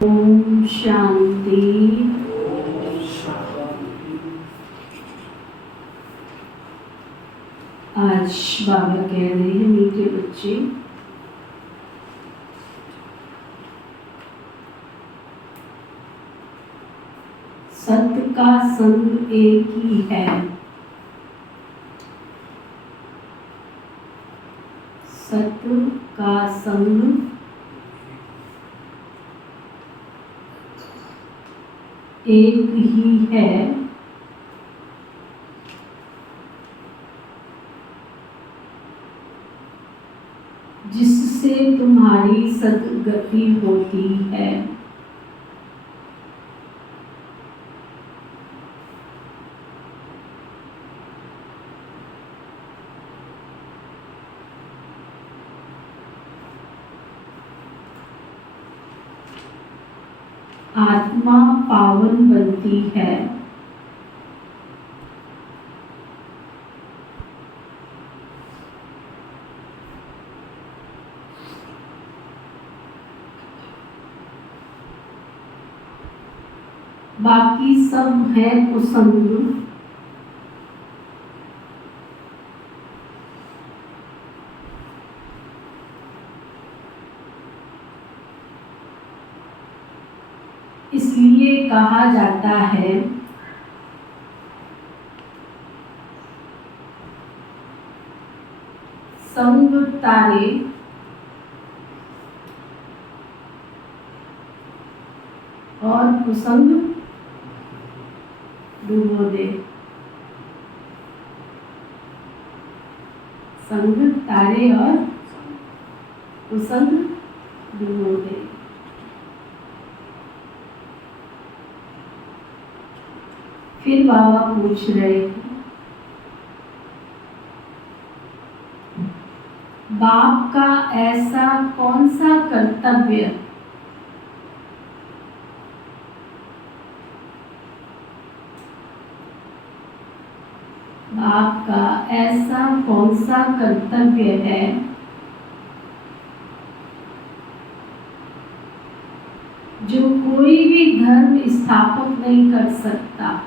ओम शांति। आज बाबा कह रहे हैं, मीठे बच्चे, सत्य का संग एक ही है। सत्य का संग एक ही है। जिससे तुम्हारी सद्गति होती है। आत्मा पावन बनती है। बाकी सब है कुसंग। इसलिए कहा जाता है संग तारे और कुसंग डूबो दे। संग तारे और कुसंग डूबो दे। फिर बाबा पूछ रहे, बाप का ऐसा कौन सा कर्तव्य बाप का ऐसा कौन सा कर्तव्य है जो कोई भी धर्म स्थापक नहीं कर सकता।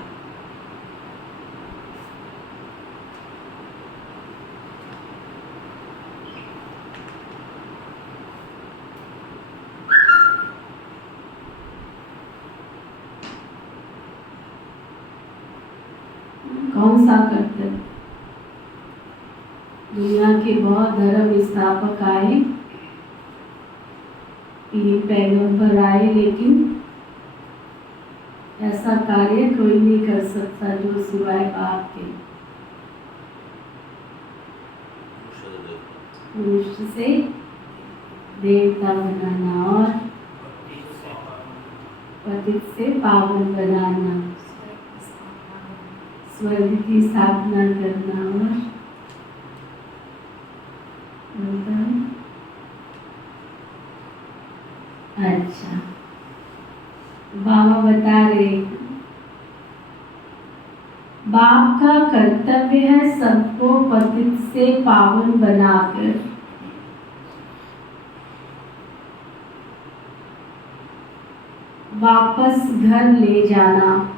कौन सा कर्तव्य? दुनिया के बहुत धर्म स्थापक आए, ये पैगंबर आए, लेकिन ऐसा कार्य कोई नहीं कर सकता जो सिवाय बाप के। मनुष्य से देवता बनाना और पतित से पावन बनाना, स्वर्ग की स्थापना करना। और अच्छा, बाबा बता रहे, बाप का कर्तव्य है सबको पतित से पावन बनाकर वापस घर ले जाना।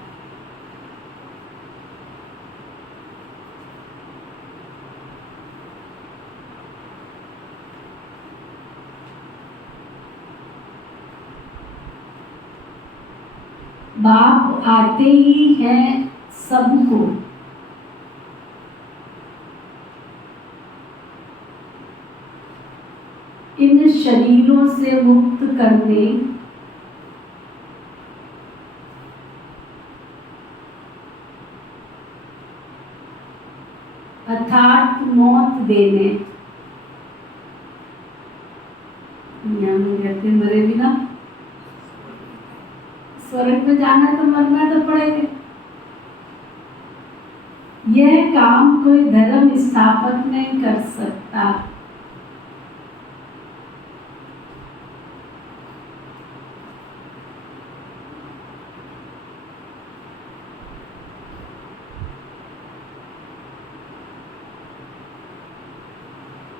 बाप आते ही है सबको इन शरीरों से मुक्त करने, अर्थात मौत देने। दुनिया में कहते मरे बिना स्वर्ग में जाना तो मरना तो पड़ेगा। यह काम कोई धर्म स्थापक नहीं कर सकता।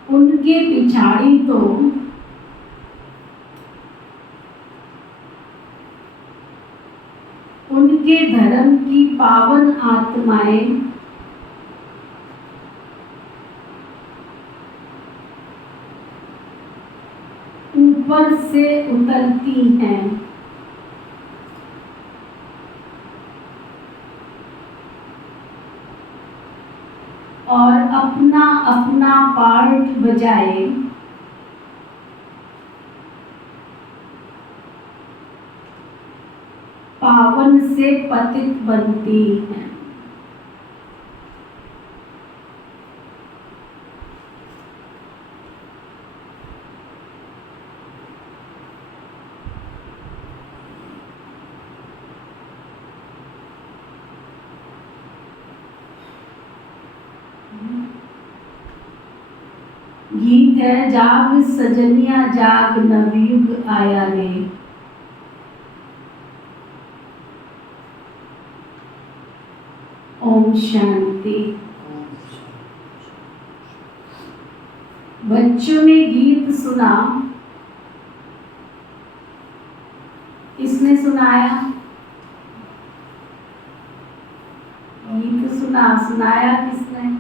उनके पिछाड़ी तो उनके धर्म की पावन आत्माएं ऊपर से उतरती हैं और अपना अपना पार्ट बजाए पावन से पतित बनती हैं। गीत है, जाग सजनिया जाग नवयुग आया रे। ओम शांति। बच्चों ने गीत सुना, किसने सुनाया? गीत सुनाया किसने?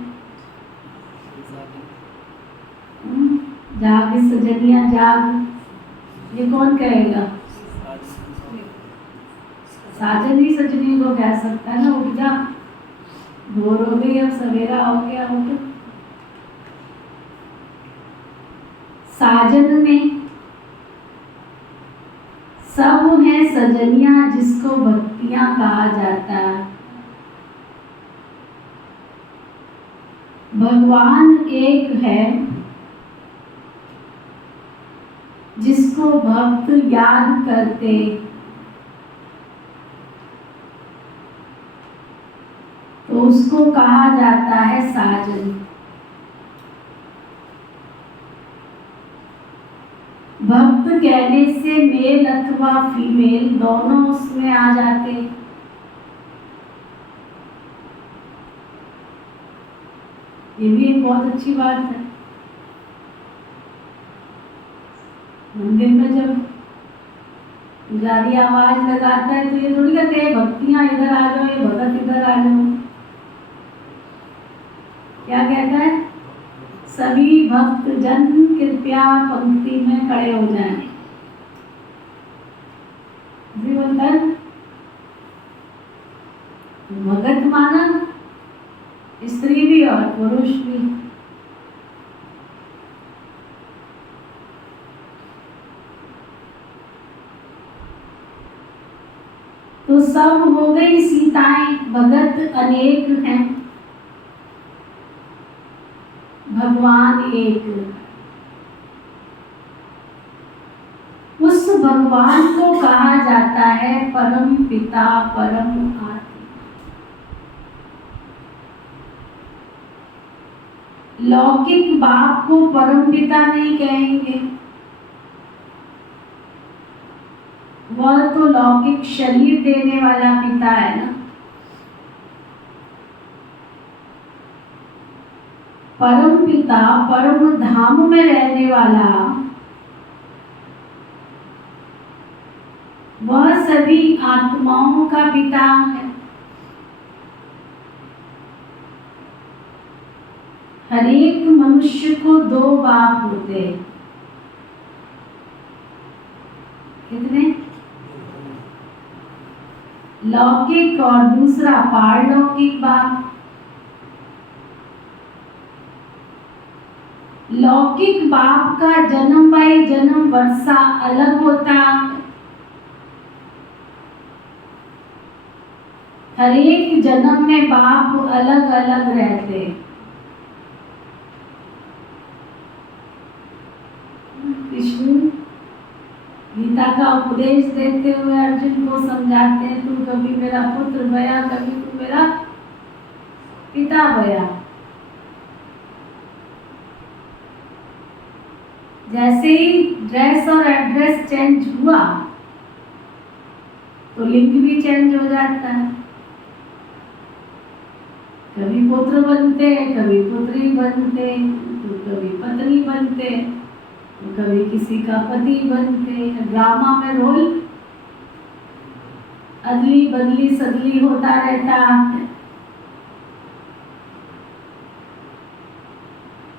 जाग सजनिया जाग, ये कौन कहेगा? साजन ही सजनी को कह सकता है ना। उठ जा, भोर हो गई, अब सवेरा हो गया। उठ। साजन में सब है सजनिया जिसको भक्तियां कहा जाता है। भगवान एक है जिसको भक्त याद करते, तो उसको कहा जाता है साजन। भक्त कहने से मेल अथवा फीमेल दोनों उसमें आ जाते। ये भी एक बहुत अच्छी बात है। मंदिर में जब पुजारी आवाज लगाता है तो ये थोड़ी कहते हैं भक्तियां इधर आ जाओ, ये भगत इधर आ जाओ। क्या कहता है? सभी भक्त जन कृपया पंक्ति में खड़े हो जाएं। जी बोलता है भगत माना स्त्री भी और पुरुष भी। तो सब हो गई सीताएं, भगत अनेक हैं, भगवान एक। उस भगवान को कहा जाता है परम पिता, परम आत्मा। लौकिक बाप को परम पिता नहीं कहेंगे, वह तो लौकिक शरीर देने वाला पिता है ना। परम पिता परम धाम में रहने वाला, वह सभी आत्माओं का पिता है। हर एक मनुष्य को दो बाप होते हैं। कितने? लौकिक और दूसरा पारलौकिक बाप। लौकिक बाप का जन्म बाई जन्म वर्षा अलग होता। हर एक जन्म में बाप अलग अलग रहते। कृष्ण गीता का उपदेश देते हुए अर्जुन को समझाते हैं, तू कभी मेरा पुत्र भया, कभी तू मेरा पिता भया। जैसे ही ड्रेस और एड्रेस चेंज हुआ तो लिंग भी चेंज हो जाता है। कभी पुत्र बनते, कभी पुत्री बनते, तो कभी पत्नी बनते, तो कभी किसी का पति बनते। ड्रामा में रोल अदली बदली सदली होता रहता है।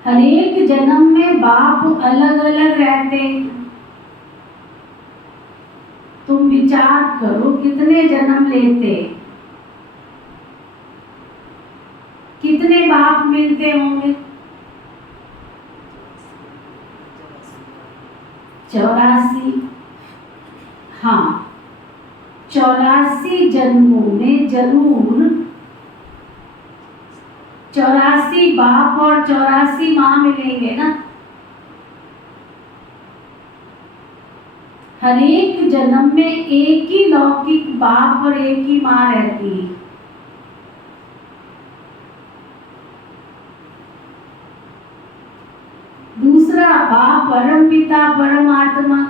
हर एक जन्म में बाप अलग अलग रहते। तुम विचार करो कितने जन्म लेते, कितने बाप मिलते होंगे? 84। हाँ, 84 जन्मों में जरूर 84 बाप और 84 माँ मिलेंगे ना। हर एक जन्म में एक ही लौकिक बाप और एक ही माँ रहती है। दूसरा बाप परम पिता परमात्मा।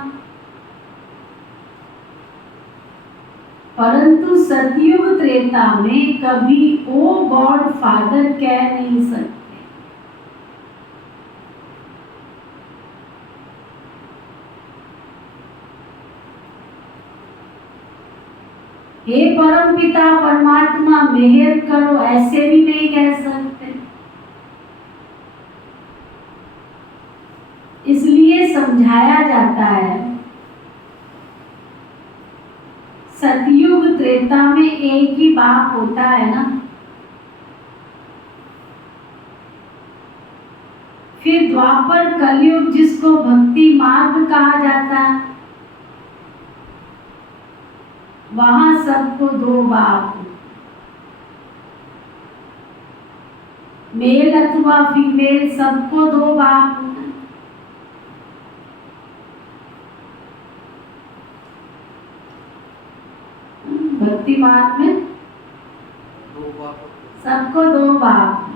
परंतु सतयुग त्रेता में कभी ओ गॉड फादर कह नहीं सकते। हे परम पिता परमात्मा मेहर करो, ऐसे भी नहीं कह सकते। इसलिए समझाया जाता है सतयुग त्रेता में एक ही बाप होता है ना। फिर द्वापर कलयुग जिसको भक्ति मार्ग कहा जाता है, वहां सबको दो बाप, मेल अथवा फीमेल सबको दो बाप। भक्ति मार्ग में सबको दो बाप।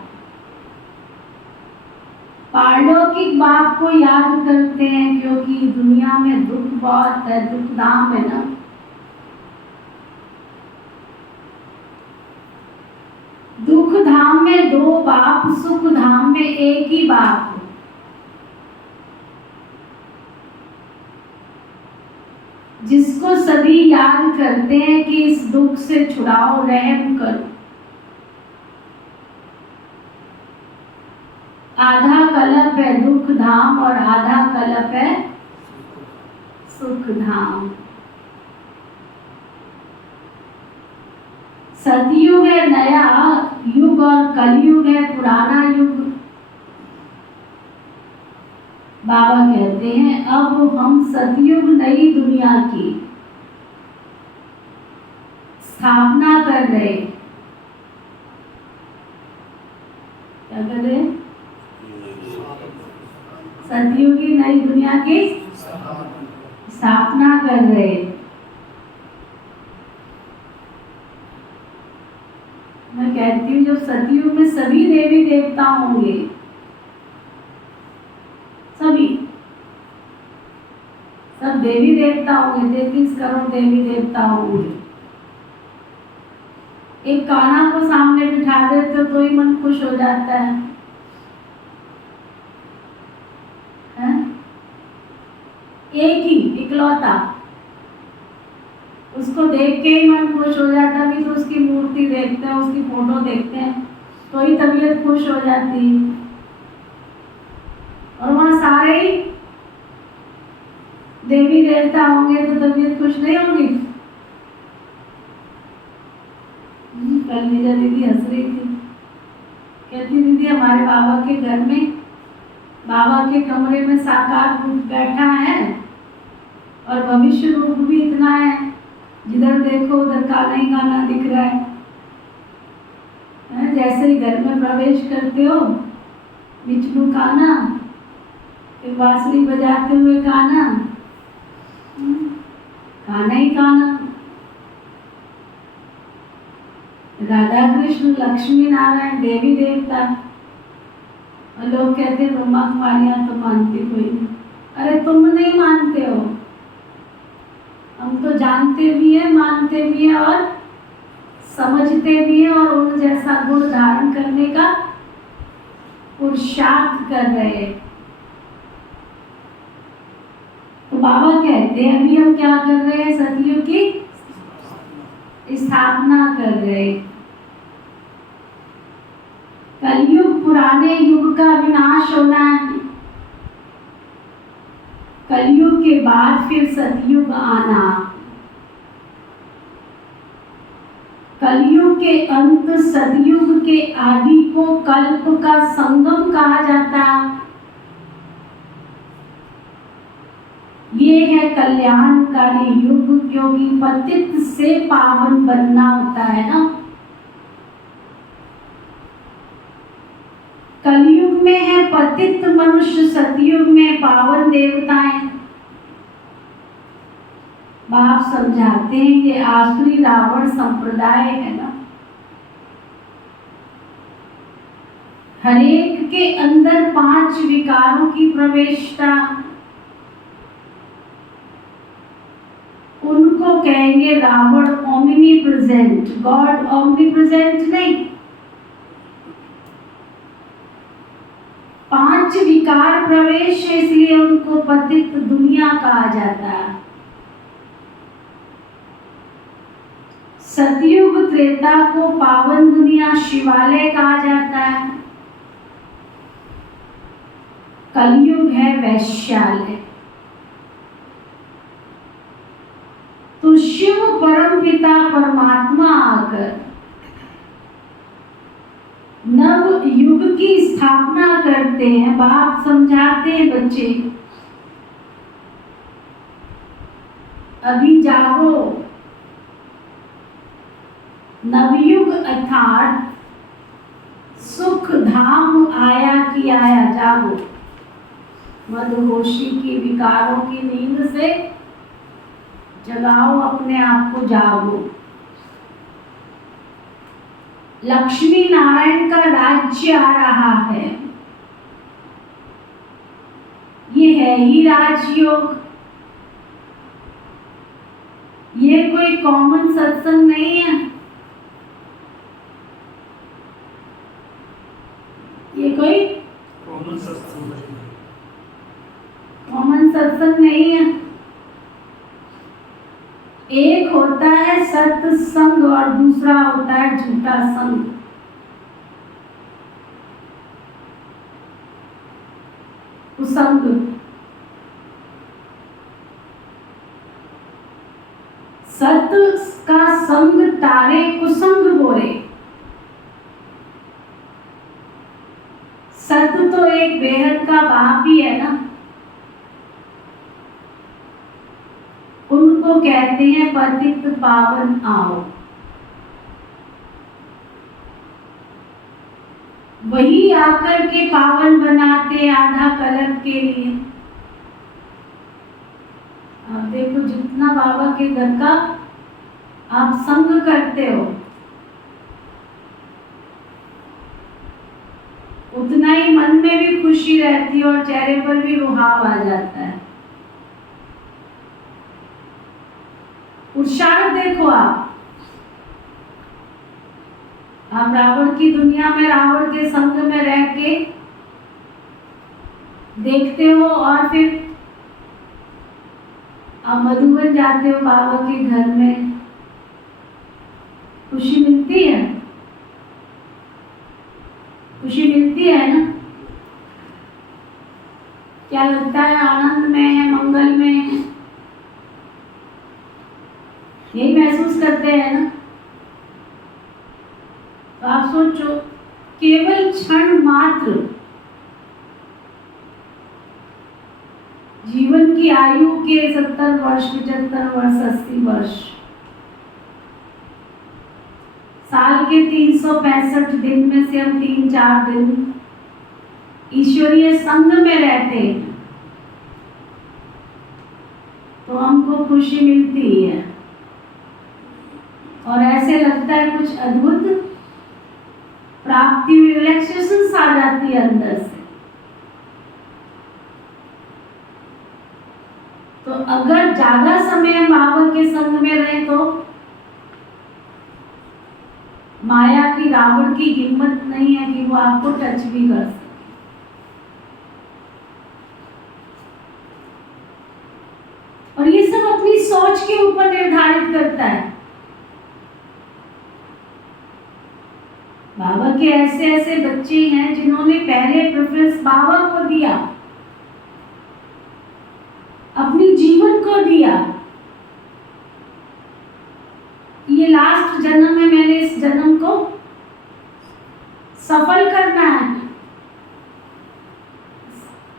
पारलौकिक बाप को याद करते हैं क्योंकि दुनिया में दुख बहुत है, दुख धाम है ना। दुख धाम में दो बाप, सुख धाम में एक ही बाप। जिसको सभी याद करते हैं कि इस दुख से छुड़ाओ, रहम करो। आधा कल्प है दुख धाम और आधा कल्प है सुख धाम। सतयुग है नया युग और कलयुग है पुराना युग। बाबा कहते हैं अब हम सतयुग नई दुनिया की स्थापना कर रहे। क्या कर रहे? सतयुग की नई दुनिया की स्थापना कर रहे। मैं कहती हूँ जब सतयुग में सभी देवी देवता होंगे, सभी सब देवी देवता होंगे, 33 करोड़ देवी देवता होंगे। एक कान्हा को सामने बिठा देते तो ही मन खुश हो जाता है, हैं? एक ही इकलौता, उसको देख के ही मन खुश हो जाता है। तो उसकी मूर्ति देखते हैं, उसकी फोटो देखते हैं तो ही तबीयत खुश हो जाती है। और वहां सारे ही देवी देवता होंगे तो तबीयत खुश नहीं होगी। कल नीजा दीदी हंस रही थी, कहती दीदी हमारे बाबा के घर में, बाबा के कमरे में साकार रूप बैठा है और भविष्य रूप भी इतना है, जिधर देखो उधर कान्हा ही कान्हा दिख रहा है। जैसे ही घर में प्रवेश करते हो विष्णु कान्हा, फिर बांसुरी बजाते हुए कान्हा, कान्हा ही कान्हा। राधा कृष्ण लक्ष्मी नारायण देवी देवता। और लोग कहते हैं ब्रह्मा कुमारियां तो मानती कोई नहीं। अरे तुम नहीं मानते हो, हम तो जानते भी हैं, मानते भी हैं और समझते भी हैं और उन जैसा गुण धारण करने का पुरुषार्थ कर रहे हैं। तो बाबा कहते हैं अभी हम क्या कर रहे हैं? सतयुग की स्थापना कर रहे। कलयुग पुराने युग का विनाश होना है, कलयुग के बाद फिर सतयुग आना। कलयुग के अंत सतयुग के आदि को कल्प का संगम कहा जाता है। ये है कल्याणकारी युग, क्योंकि पतित से पावन बनना होता है ना। कलयुग में है पतित मनुष्य, सतयुग में पावन देवताएं। बाप समझाते हैं ये आसुरी रावण संप्रदाय है ना, हरेक के अंदर 5 विकारों की प्रवेशता, उनको कहेंगे Ravan omnipresent. God omnipresent नहीं, 5 विकार प्रवेश है, इसलिए उनको पतित दुनिया कहा जाता है। सतयुग त्रेता को पावन दुनिया शिवालय कहा जाता है। कलयुग है वैश्यालय। तो शिव परम पिता परमात्मा आकर नव युग की स्थापना करते हैं। बाप समझाते हैं बच्चे, अभी जागो, नवयुग अर्थात सुख धाम आया कि आया, जागो। मदहोशी की विकारों की नींद से जगाओ अपने आप को, जागो। लक्ष्मी नारायण का राज्य आ रहा है, ये है ही राजयोग। ये कोई कॉमन सत्संग नहीं है, ये कोई कॉमन सत्संग नहीं है। एक होता है सत्संग और दूसरा होता है झूठा संग। कुसंग, सत का संग तारे कुसंग बोरे। सत तो एक बेहद का बाप ही है ना, उनको कहते हैं पतित पावन आओ। वही आकर के पावन बनाते आधा कलप के लिए। अब देखो, जितना बाबा के घर का आप संग करते हो, उतना ही मन में भी खुशी रहती है और चेहरे पर भी रुहाव आ जाता है। पुरुषार्थ देखो, आप रावण की दुनिया में रावण के संग में रह के देखते हो, और फिर आप मधुबन जाते हो बाबा के घर में, खुशी मिलती है, खुशी मिलती है ना। क्या लगता है? आनंद में है, मंगल में है, यही महसूस करते हैं ना। तो आप सोचो, केवल क्षण मात्र, जीवन की आयु के 70 वर्ष, 75 वर्ष, 80 वर्ष, साल के 365 दिन में से हम 3-4 दिन ईश्वरीय संग में रहते हैं, तो हमको खुशी मिलती है और ऐसे लगता है कुछ अद्भुत प्राप्ति, रिलैक्सेशन आ जाती है अंदर से। तो अगर ज्यादा समय बाबा के संग में रहे तो माया की, रावण की हिम्मत नहीं है कि वो आपको टच भी कर सके। और ये सब अपनी सोच के ऊपर निर्धारित करता है। बाबा के ऐसे ऐसे बच्चे हैं जिन्होंने पहले प्रेफरेंस बाबा को दिया, अपनी जीवन को दिया। ये लास्ट जन्म में मैंने इस जन्म को सफल करना है।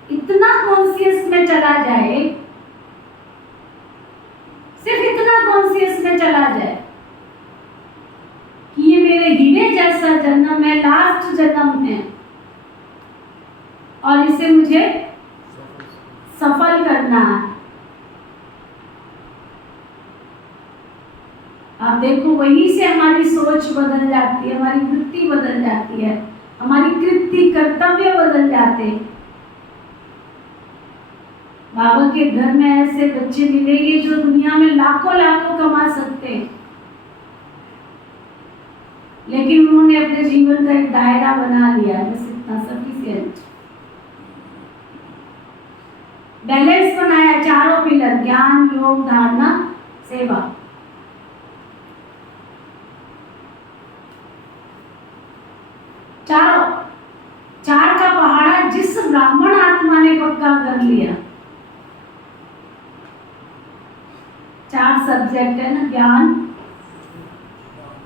इतना कॉन्शियस में चला जाए, सिर्फ इतना कॉन्शियस में चला जाए कि ये मेरे हीरे जैसा जन्म है, लास्ट जन्म है, और इसे मुझे सफल करना है। आप देखो, वहीं से हमारी सोच बदल जाती है, हमारी वृत्ति बदल जाती है, हमारी कृत्य कर्तव्य बदल जाते हैं। बाबा के घर में ऐसे बच्चे मिलेंगे जो दुनिया में लाखों लाखों कमा सकते हैं, लेकिन उन्होंने अपने जीवन का एक दायरा बना लिया, बस इतना सफिशिएंट। बैलेंस बनाया, चारों पिलर, ज्ञान, योग, धारणा, सेवा। चार का पहाड़ा जिस ब्राह्मण आत्मा ने पक्का कर लिया। 4 सब्जेक्ट है ना, ज्ञान,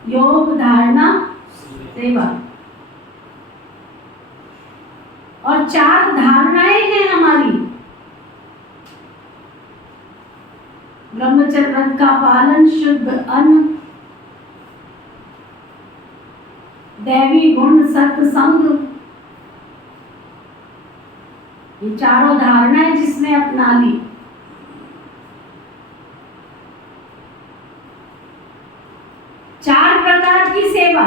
योग, धारणा, सेवा, और 4 धारणाएं हैं हमारी। ब्रह्मचर्य व्रत का पालन, शुद्ध अन्न, दैवी गुण, सत्संग, ये चारों धारणाएं जिसने अपना ली। चार प्रकार की सेवा,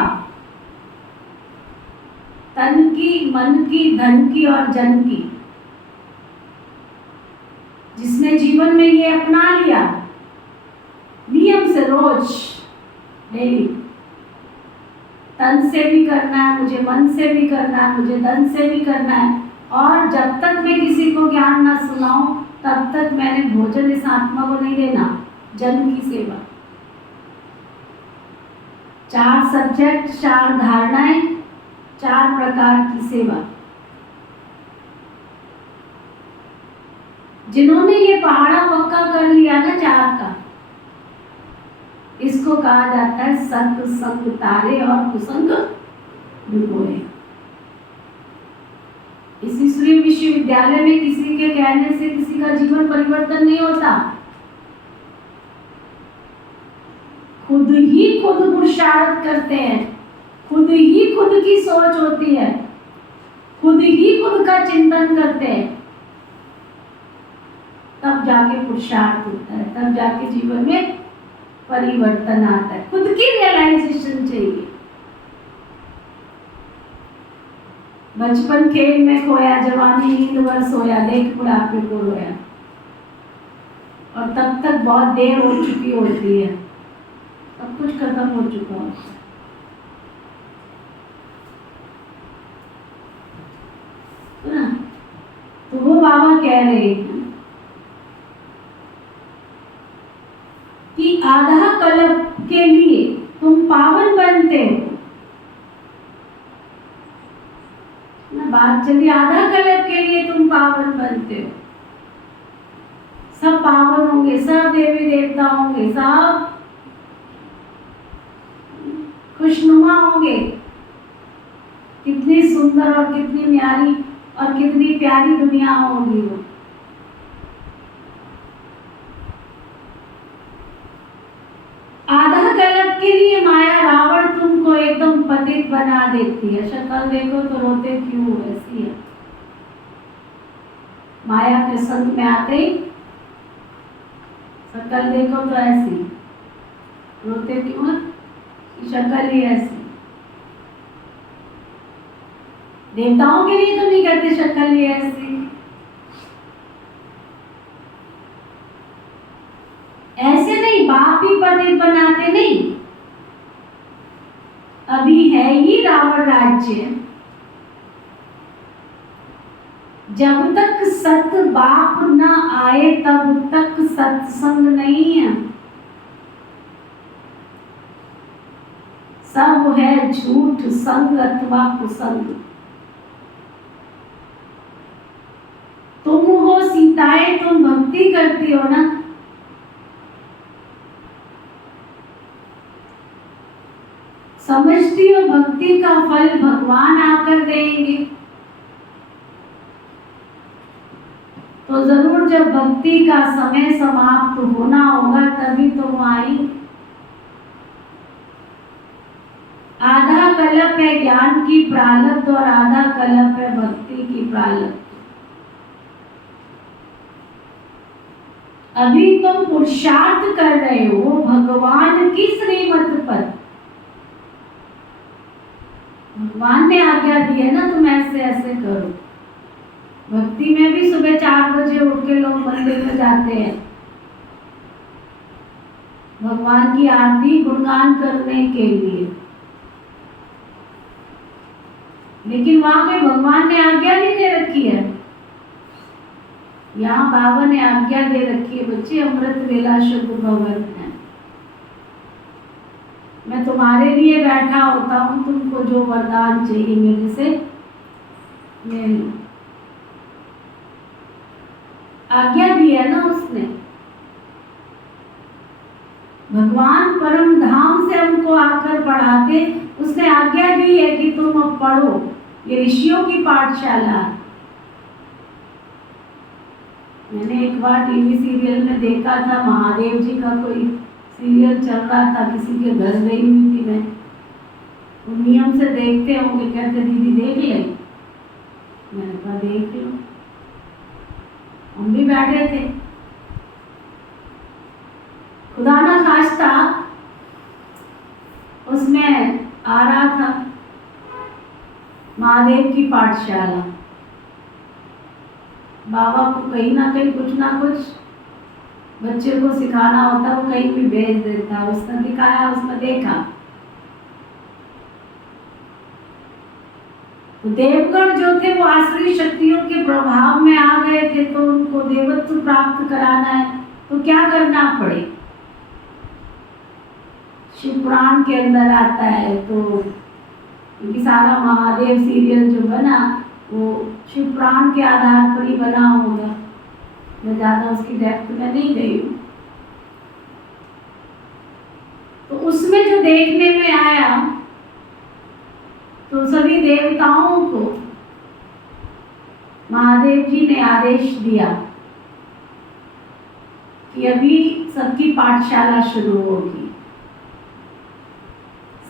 तन की, मन की, धन की और जन की। जिसने जीवन में ये अपना लिया नियम से, रोज डेली, तन से भी करना है मुझे, मन से भी करना है मुझे, धन से भी करना है, और जब तक मैं किसी को ज्ञान ना सुनाऊं तब तक मैंने भोजन इस आत्मा को नहीं देना। जन की सेवा। 4 सब्जेक्ट, 4 धारणाएं, 4 प्रकार की सेवा। जिन्होंने ये पहाड़ा पक्का कर लिया ना 4 का, इसको कहा जाता है सत्संग तारे और कुसंग डुबोए। इस ईश्वरीय विश्वविद्यालय में किसी के कहने से किसी का जीवन परिवर्तन नहीं होता। खुद ही खुद पुरुषार्थ करते हैं, खुद ही खुद की सोच होती है, खुद ही खुद का चिंतन करते हैं, तब जाके पुरुषार्थ होता है, तब जाके जीवन में परिवर्तन आता है। खुद की रियलाइजेशन चाहिए। बचपन खेल में खोया, जवानी नींद भर सोया, देख बुढ़ापे को रोया, और तब तक बहुत देर हो चुकी होती है, सब कुछ खत्म हो चुका होता है ना। तो वो बाबा कह रहे हैं कि आधा कल्प के लिए तुम पावन बनते हो ना। बात चली, आधा कल्प के लिए तुम पावन बनते हो। सब पावन होंगे, सब देवी देवता होंगे, सब खुशनुमा होंगे। कितनी सुंदर और कितनी न्यारी और कितनी प्यारी दुनिया होगी वो। आधा कल्प के लिए माया रावण तुमको एकदम पतित बना देती है। शक्ल देखो तो रोते क्यों, ऐसी है माया के संग में आते ही। शक्ल देखो तो ऐसी, रोते क्यों, शक्ल ही ऐसी। देवताओं के लिए तो नहीं कहते शक्ल ही ऐसी। ऐसे नहीं, बाप भी पतित बनाते नहीं। अभी है ही रावण राज्य। जब तक सत बाप न आए तब तक सत्संग नहीं है। सब है झूठ संग अथवा कुसंग। तुम हो सीताएं, तुम भक्ति करती हो ना, समझती हो भक्ति का फल भगवान आकर देंगे, तो जरूर जब भक्ति का समय समाप्त होना होगा तभी तुम आई। आधा कल्प है ज्ञान की प्रारब्ध और आधा कल्प है भक्ति की प्रारब्ध। अभी तुम पुरुषार्थ कर रहे हो भगवान की श्रीमत पर। भगवान ने आज्ञा दी है ना, तुम ऐसे ऐसे करो। भक्ति में भी सुबह 4 बजे उठ के लोग मंदिर में जाते हैं भगवान की आरती गुणगान करने के लिए, लेकिन वहां पे भगवान ने आज्ञा नहीं दे रखी है। यहाँ बाबा ने आज्ञा दे रखी है, बच्चे अमृत वेला शुद्ध भवन है, मैं तुम्हारे लिए बैठा होता हूँ, तुमको जो वरदान चाहिए मेरे से ले लो। आज्ञा दी है ना उसने। भगवान परम धाम से हमको आकर पढ़ाते, उसने आज्ञा दी है कि तुम अब पढ़ो, ये ऋषियों की पाठशाला। मैंने एक बार टीवी सीरियल में देखा था, महादेव जी का कोई सीरियल चल रहा था, किसी के घर गई हुई थी मैं, वो नियम से देखते होंगे, कहते दीदी देख ले, मैंने कहा देख लो। हम भी बैठे थे, खुदा ना खास्ता उसमें आ रहा था महादेव की पाठशाला। बाबा को कहीं ना कहीं कुछ ना कुछ बच्चे को सिखाना होता, वो कहीं भी भेज देता। उसने दिखाया, उसने देखा तो देवगण जो थे वो आसुरी शक्तियों के प्रभाव में आ गए थे, तो उनको देवत्व प्राप्त कराना है तो क्या करना पड़े। शिव पुराण के अंदर आता है, तो क्योंकि सारा महादेव सीरियल जो बना वो शिव पुराण के आधार पर ही बना होगा, मैं ज़्यादा उसकी डेप्थ में नहीं गई हूँ। तो उसमें जो देखने में आया, तो सभी देवताओं को महादेव जी ने आदेश दिया कि अभी सबकी पाठशाला शुरू होगी,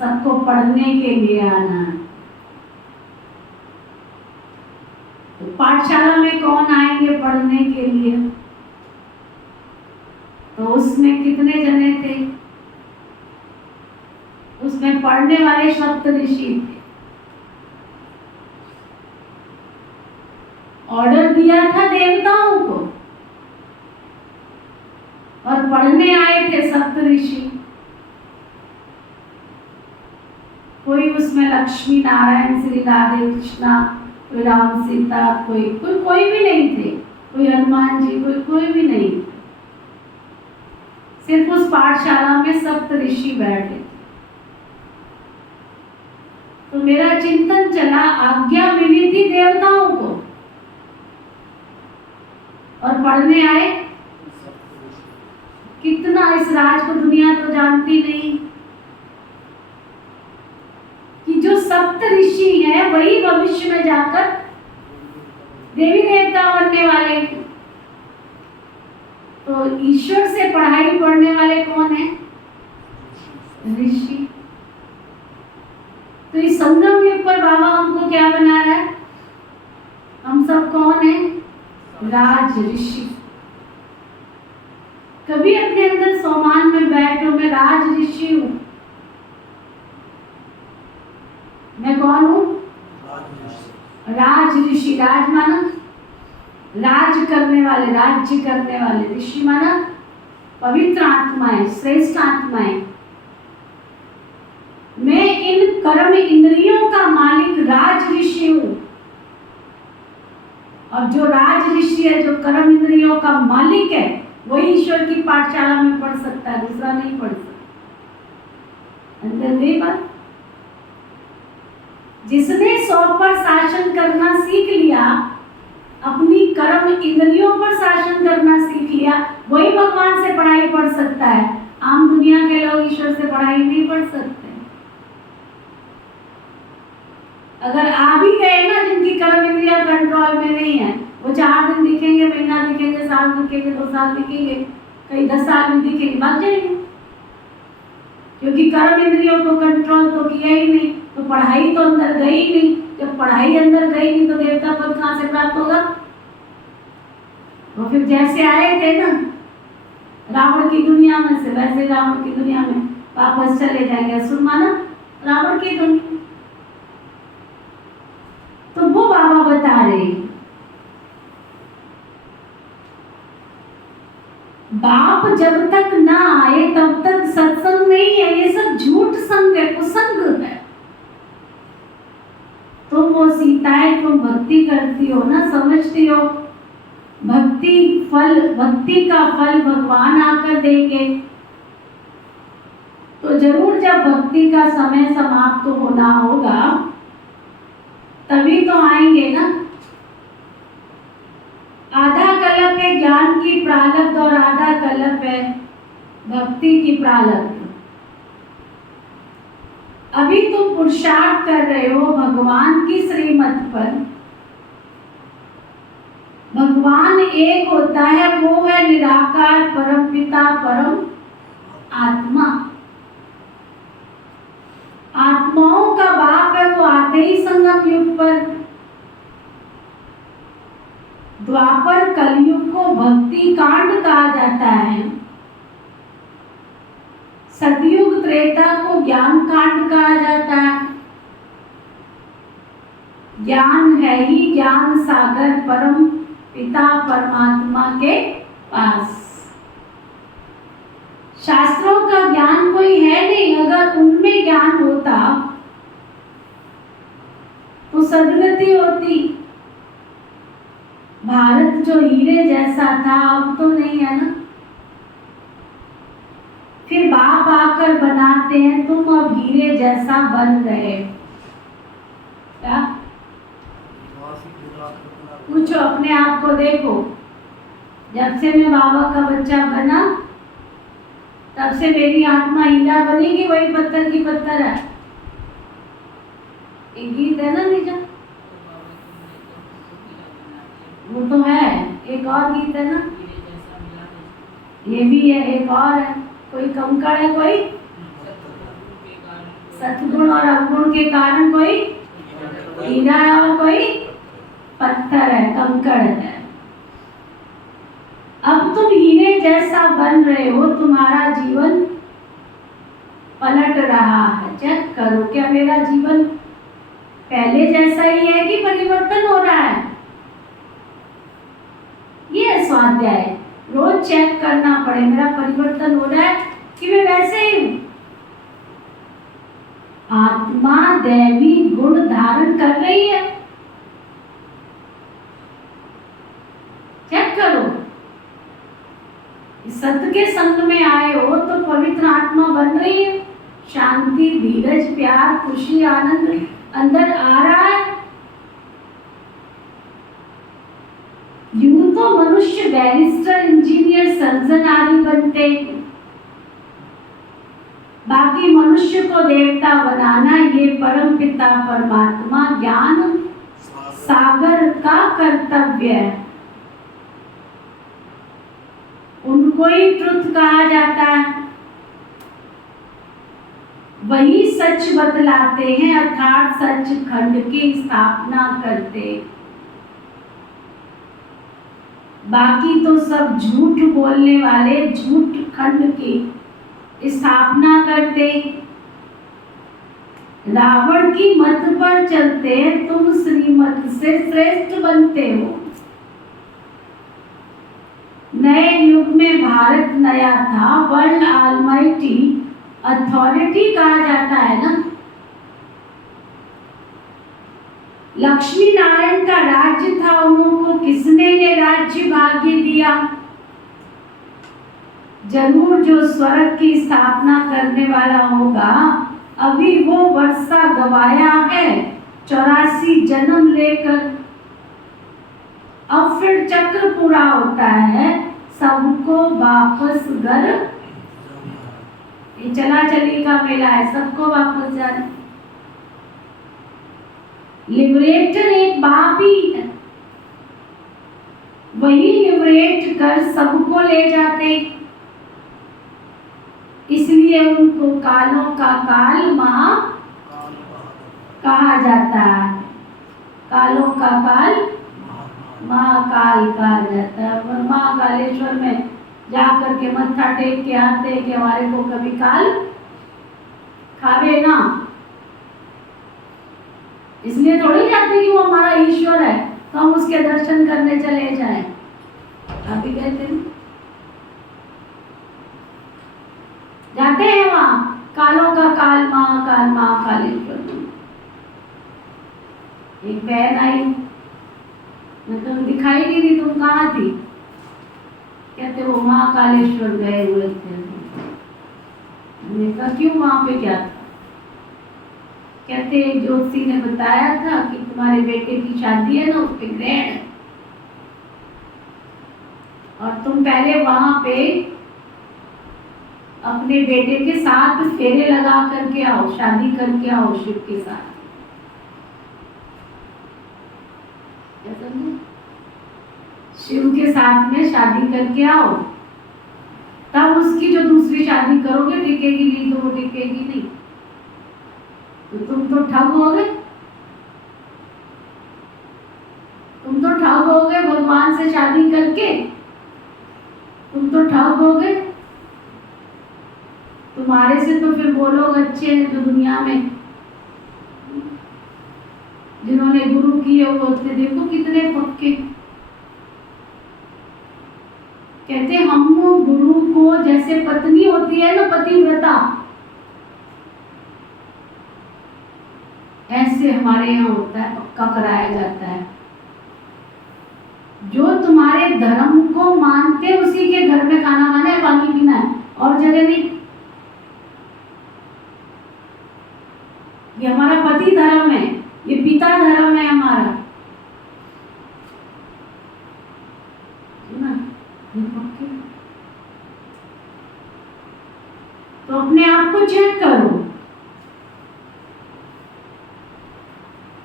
सबको पढ़ने के लिए आना है। तो पाठशाला में कौन आएंगे पढ़ने के लिए? तो उसमें कितने जने थे? उसमें पढ़ने वाले सप्त ऋषि थे। ऑर्डर दिया था देवताओं को और पढ़ने आए थे सप्त ऋषि। कोई उसमें लक्ष्मी नारायण श्री राधे कृष्णा, कोई राम सीता, कोई भी नहीं थे, कोई हनुमान जी, कोई भी नहीं थे। सिर्फ उस पाठशाला में सप्त ऋषि बैठे थे। तो मेरा चिंतन चला, आज्ञा मिली थी देवताओं को और पढ़ने आए कितना। इस राज को दुनिया तो जानती नहीं कि जो सप्त ऋषि हैं वही भविष्य में जाकर देवी देवता बनने वाले। तो ईश्वर से पढ़ाई पढ़ने वाले कौन है? ऋषि। तो इस संगम युग पर बाबा हमको क्या बना रहा है? हम सब कौन है? राज ऋषि। कभी अपने अंदर सोमान में बैठो, मैं राज ऋषि हूं। मैं कौन हूं? राज ऋषि। राज माना राज करने वाले, राज्य करने वाले। ऋषि माना पवित्र आत्माएं, श्रेष्ठ आत्माएं। मैं इन कर्म इंद्रियों का मालिक राज ऋषि हूं। और जो राज ऋषि है, जो कर्म इंद्रियों का मालिक है, वही ईश्वर की पाठशाला में पढ़ सकता है, दूसरा नहीं पढ़ सकता। अंदर गई बात? जिसने 100 पर शासन करना सीख लिया, अपनी कर्म इंद्रियों पर शासन करना सीख लिया, वही भगवान से पढ़ाई पढ़ सकता है। आम दुनिया के लोग ईश्वर से पढ़ाई नहीं पढ़ सकते। अगर आ भी गए ना, जिनकी कर्म इंद्रिया कंट्रोल में नहीं है, वो 4 दिन दिखेंगे, महीना दिखेंगे, साल दिखेंगे, 2 साल दिखेंगे, कई 10 साल में दिखेंगे, भाग जाएंगे, क्योंकि कर्म इंद्रियों को कंट्रोल तो किया ही नहीं। तो पढ़ाई तो अंदर गई नहीं। जब पढ़ाई अंदर गई नहीं तो देवता पद कहाँ से प्राप्त होगा? वो फिर जैसे आए थे ना रावण की दुनिया में से, वैसे रावण की दुनिया में वापस चले जाएंगे। असुर माना रावण की दुनिया। तो वो बाबा बता रहे, बाप जब तक ना आए तब तक सत्संग नहीं है। ये सब झूठ संग है, कुसंग है। तुम वो सीताएं, तुम भक्ति करती हो ना, समझती हो भक्ति का फल भगवान आकर देंगे। तो जरूर जब भक्ति का समय समाप्त होना होगा तभी तो आएंगे ना। आधा कल्प है ज्ञान की प्रारब्ध और आधा कल्प है भक्ति की प्रारब्ध। अभी तुम पुरुषार्थ कर रहे हो भगवान की श्रीमत पर। भगवान एक होता है, वो है निराकार परम पिता परम आत्मा। आत्माओं का बाप है, वो आते ही संगम युग पर। द्वापर कलयुग को भक्ति कांड कहा जाता है। सतयुग त्रेता को ज्ञान कांड कहा जाता है। ज्ञान है ही ज्ञान सागर परम पिता परमात्मा के पास। शास्त्रों का ज्ञान कोई है नहीं। अगर उनमें ज्ञान होता तो सदगति होती। भारत जो हीरे जैसा था अब तो नहीं है ना। फिर बाप आकर बनाते हैं, तुम अब हीरे जैसा बन रहे। क्या पूछो, अपने आप को देखो। जब से मैं बाबा का बच्चा बना तब से मेरी आत्मा हीरा बनेगी, वही पत्थर की पत्थर है। एक गीत है ना निजा, वो तो है। एक और गीत है ना, ये भी है। एक और है, कोई कंकड़ है, कोई सतगुण और अवगुण के कारण कोई हीरा है और कोई पत्थर है, कंकड़ है। अब तुम हीरे जैसा बन रहे हो, तुम्हारा जीवन पलट रहा है। चेक करो, क्या मेरा जीवन पहले जैसा ही है कि परिवर्तन हो रहा है? ये स्वाध्याय रोज चेक करना पड़े, मेरा परिवर्तन हो रहा है कि मैं वैसे ही हूं। आत्मा दैवी गुण धारण कर रही है। चेक करो। सत्य के संग में आए हो तो पवित्र आत्मा बन रही है। शांति, धीरज, प्यार, खुशी, आनंद अंदर आ रहा है। यूं तो मनुष्य बैरिस्टर, इंजीनियर, सर्जन आदि बनते, बाकी मनुष्य को देवता बनाना ये परम पिता परमात्मा ज्ञान सागर का कर्तव्य है। उनको ही ट्रुथ कहा जाता है। वही सच बतलाते हैं, अर्थात सच खंड की स्थापना करते। बाकी तो सब झूठ बोलने वाले झूठ खंड की स्थापना करते। रावण की मत पर चलते, तुम श्रीमत से श्रेष्ठ बनते हो। नए युग में भारत नया था, वर्ल्ड ऑलमाइटी अथॉरिटी कहा जाता है ना। लक्ष्मी नारायण का राज्य था, उनको किसने ये राज्य भाग्य दिया? जरूर जो स्वर्ग की स्थापना करने वाला होगा। अभी वो वर्षा गवाया है, 84 जन्म लेकर अब फिर चक्र पूरा होता है, सबको वापस घर, ये चला चली का मेला है, सबको वापस जाना। लिबरेटर एक बाप ही है, वही लिबरेट कर सबको ले जाते, इसलिए उनको कालों का काल माँ कहा जाता है। कालों का काल महाकाल कहा जाता है। और महाकालेश्वर में जाकर के मत्था टेक के आते कि हमारे को कभी काल खावे ना, इसलिए थोड़ी जाते कि वो हमारा ईश्वर है तो हम उसके दर्शन करने चले जाएं। आप ही कहते हैं जाते हैं वहां, कालों का काल महाकाल महाकालेश्वर। एक बहन आई, मैं तुम दिखाई नहीं दी, तुम कहाँ थी? कहते वो महाकालेश्वर गए हुए थे। मैंने कहा क्यों, वहां पे क्या था? कहते एक ज्योतिषी ने बताया था कि तुम्हारे बेटे की शादी है ना, उस पे ग्रहण है और तुम पहले वहां पे अपने बेटे के साथ फेरे लगा करके आओ, शादी करके आओ शिव के साथ। शिव के साथ में शादी करके आओ, तब उसकी जो दूसरी शादी करोगे टिकेगी, नहीं तो वो टिकेगी नहीं। तो तुम तो ठग हो गए, तुम तो ठग हो गए भगवान से शादी करके, तुम तो ठग हो गए। तुम्हारे से तो फिर वो लोग अच्छे हैं जो दुनिया में जिन्होंने गुरु किए वो होते, देखो कितने पक्के। कहते हम गुरु को जैसे पत्नी होती है ना पतिव्रता, ऐसे हमारे यहाँ होता है, पक्का कराया जाता है। जो तुम्हारे धर्म को मानते उसी के घर में खाना खाना है, पानी पीना है, और जगह नहीं। ये हमारा पति धर्म है, ये पिता धर्म है हमारा, तो अपने आप को चेक करो।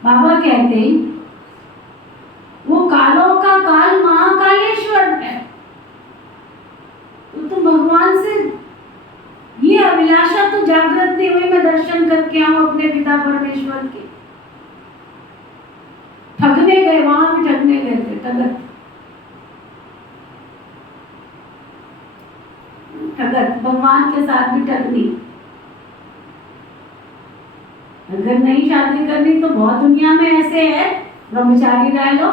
बाबा कहते वो कालों का काल महाकालेश्वर है, तो तुम भगवान से ये अभिलाषा तो जागृत नहीं हुई, मैं दर्शन करके आऊं अपने पिता परमेश्वर के। ठगने गए, वहां भी ठगने गए थे, ठगत ठगत भगवान के साथ भी ठगनी। अगर नहीं शादी करनी तो बहुत दुनिया में ऐसे है, ब्रह्मचारी रह लो।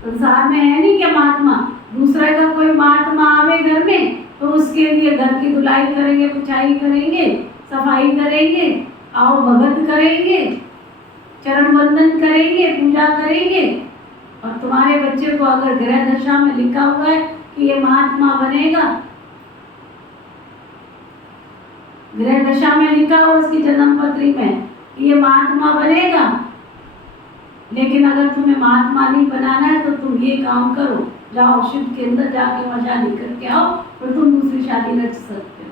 संसार में है नहीं क्या महात्मा, दूसरे का कोई महात्मा आवे घर में तो उसके लिए घर की धुलाई करेंगे, पुछाई करेंगे, सफाई करेंगे, आओ भगत करेंगे, चरण वंदन करेंगे, पूजा करेंगे। और तुम्हारे बच्चे को अगर ग्रह दशा में लिखा हुआ है कि ये महात्मा बनेगा, ग्रह दशा में लिखा हो उसकी जन्म पत्री में ये महात्मा बनेगा, लेकिन अगर तुम्हें महात्मा नहीं बनाना है तो तुम ये काम करो, जाओ शिव के अंदर जाके वहां शादी करके आओ, और तुम दूसरी शादी रच सकते हो।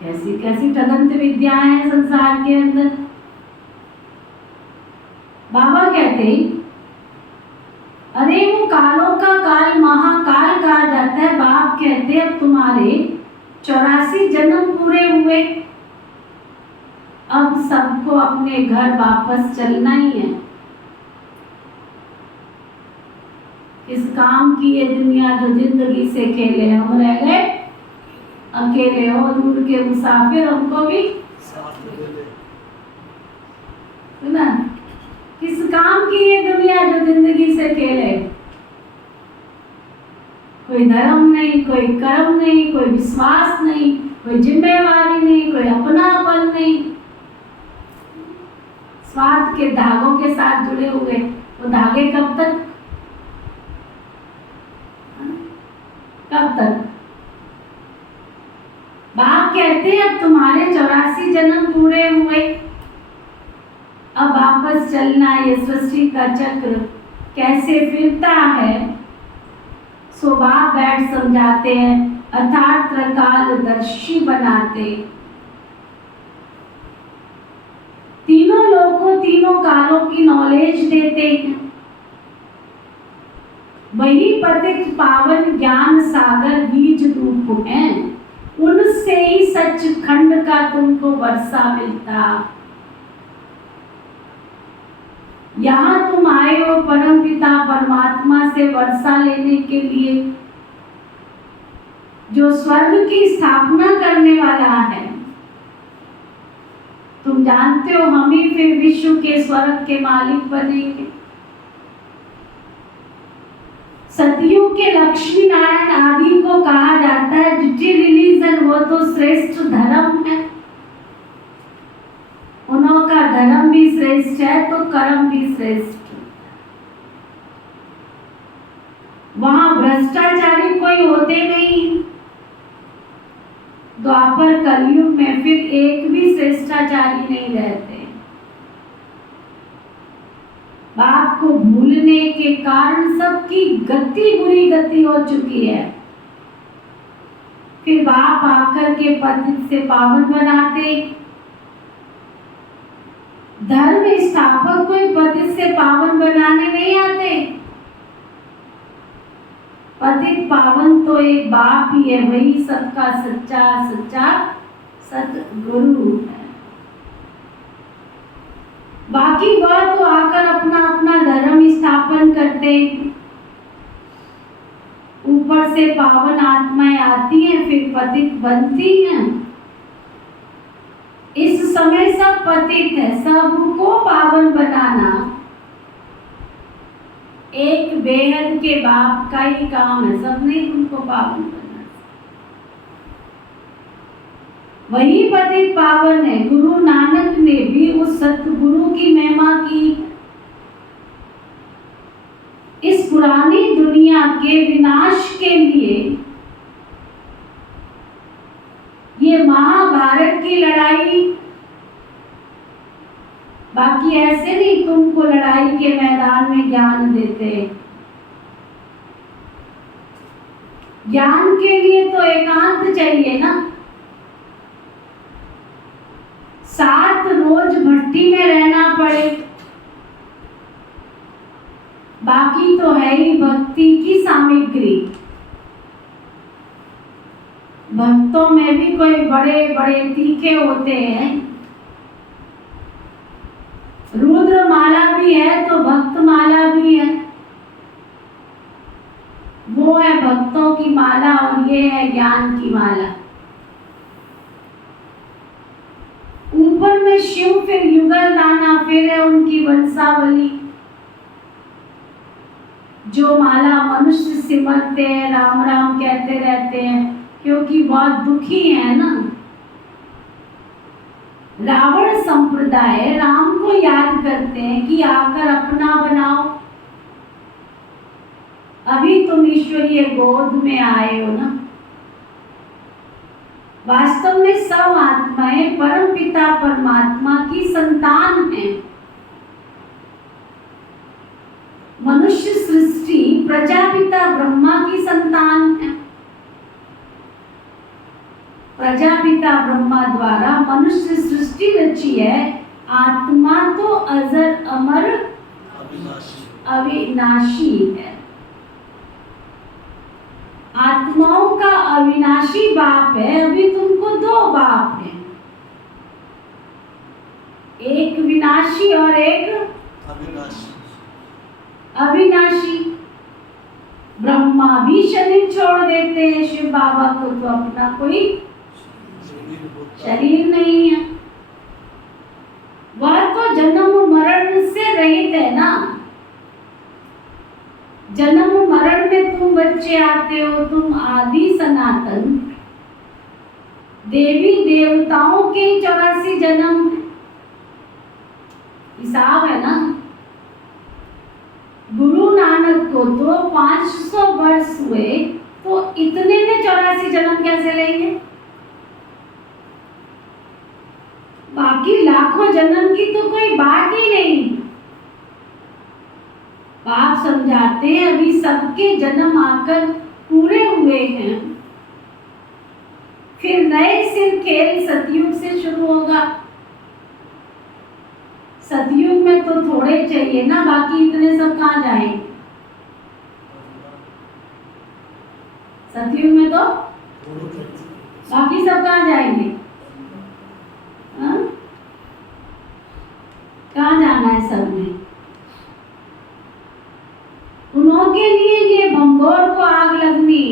कैसी कैसी ठगंत विद्याएं हैं संसार के अंदर। बाबा कहते अरे वो कालों का काल महाकाल कहा जाता है। बाप कहते अब तुम्हारे 84 जन्म पूरे हुए, अब सबको अपने घर वापस चलना ही है। इस काम की ये दुनिया जो जिंदगी से खेले, हम रह गए अकेले, हो दूर के मुसाफिर, हमको भी सुना। किस काम की ये दुनिया जो जिंदगी से खेले, कोई धर्म नहीं, कोई कर्म नहीं, कोई विश्वास नहीं, कोई जिम्मेवारी नहीं, कोई अपनापन नहीं, स्वार्थ के धागों के साथ जुड़े हुए। वो धागे कब तक, कब तक? बाप कहते हैं अब तुम्हारे 84 जन्म पूरे हुए, अब वापस चलना, ये सृष्टि का चक्र कैसे फिरता है, सो बाप बैठ समझाते हैं, अर्थात कालदर्शी बनाते। तीनों लोगों को तीनों कालों की नॉलेज देते हैं। वही पतित पावन ज्ञान सागर बीज रूप हैं, उनसे ही सचखंड का तुमको वर्षा मिलता। यहाँ तुम आए हो परम पिता परमात्मा से वर्षा लेने के लिए, जो स्वर्ग की स्थापना करने वाला है। तुम जानते हो हम ही फिर विश्व के स्वर्ग के मालिक बनेंगे। सतयुग के लक्ष्मी नारायण आदि को कहा जाता है डिटी रिलीजन, वो तो श्रेष्ठ धर्म है। उनका धर्म भी श्रेष्ठ है तो कर्म भी श्रेष्ठ। वहां भ्रष्टाचारी कोई होते नहीं। द्वापर कलयुग में फिर एक भी श्रेष्ठाचारी नहीं रहते। बाप को भूलने के कारण सबकी गति बुरी गति हो चुकी है। फिर बाप आकर के पतित से पावन बनाते। धर्म स्थापक कोई पतित से पावन बनाने नहीं आते। पतित पावन तो एक बाप ही है, वही सबका सच्चा सतगुरु है। बाकी वह तो आकर अपना अपना धर्म स्थापन करते। ऊपर से पावन आत्माएं आती हैं, फिर पतित बनती हैं। इस समय सब पतित है, सबको पावन बनाना एक बेहद के बाप का ही काम है। सबने तुमको पावन बनाना। वही पतित पावन है। गुरु नानक ने भी उस सतगुरु की महिमा की। इस पुरानी दुनिया के विनाश के लिए ये महाभारत की लड़ाई। बाकी ऐसे नहीं तुमको लड़ाई के मैदान में ज्ञान देते। ज्ञान के लिए तो एकांत चाहिए ना। 7 रोज भट्टी में रहना पड़े। बाकी तो है ही भक्ति की सामग्री। भक्तों में भी कोई बड़े बड़े तीखे होते हैं। रुद्र माला भी है तो भक्त माला भी है। वो है भक्तों की माला और ये है ज्ञान की माला। ऊपर में शिव, फिर युगल दाना, फिर है उनकी वंशावली। जो माला मनुष्य सिमरते हैं, राम राम कहते रहते हैं, क्योंकि बहुत दुखी है ना। रावण संप्रदाय राम को याद करते हैं कि आकर अपना बनाओ। अभी तुम ईश्वरीय गोद में आए हो ना। वास्तव में सब आत्माएं परम पिता परमात्मा की संतान हैं। मनुष्य सृष्टि प्रजापिता ब्रह्मा की संतान है। प्रजापिता ब्रह्मा द्वारा मनुष्य सृष्टि रची है। आत्मा तो अजर अमर अविनाशी है। आत्माओं का अविनाशी बाप है। अभी तुमको 2 बाप हैं, एक विनाशी और एक अविनाशी। ब्रह्मा भी शरीर छोड़ देते हैं। शिव बाबा को तो अपना कोई शरीर नहीं है। वह तो जन्म मरण से रहित है ना। जन्म मरण में तुम बच्चे आते हो। तुम आदि सनातन देवी देवताओं के 84 जन्म हिसाब है ना। गुरु नानक को तो 500 वर्ष हुए, तो इतने में 84 जन्म कैसे लेंगे? बाकी बाकी लाखों जन्म की तो कोई बात ही नहीं। बाप समझाते हैं अभी सबके जन्म आकर पूरे हुए हैं, फिर नए सिर खेल सतयुग से शुरू होगा। सतयुग में तो थोड़े चाहिए ना, बाकी इतने सब कहाँ जाएंगे? सतयुग में तो बाकी सब कहाँ जाएंगे? कहाँ जाना है सबने? उनके लिए ये भंगोर को आग लगनी।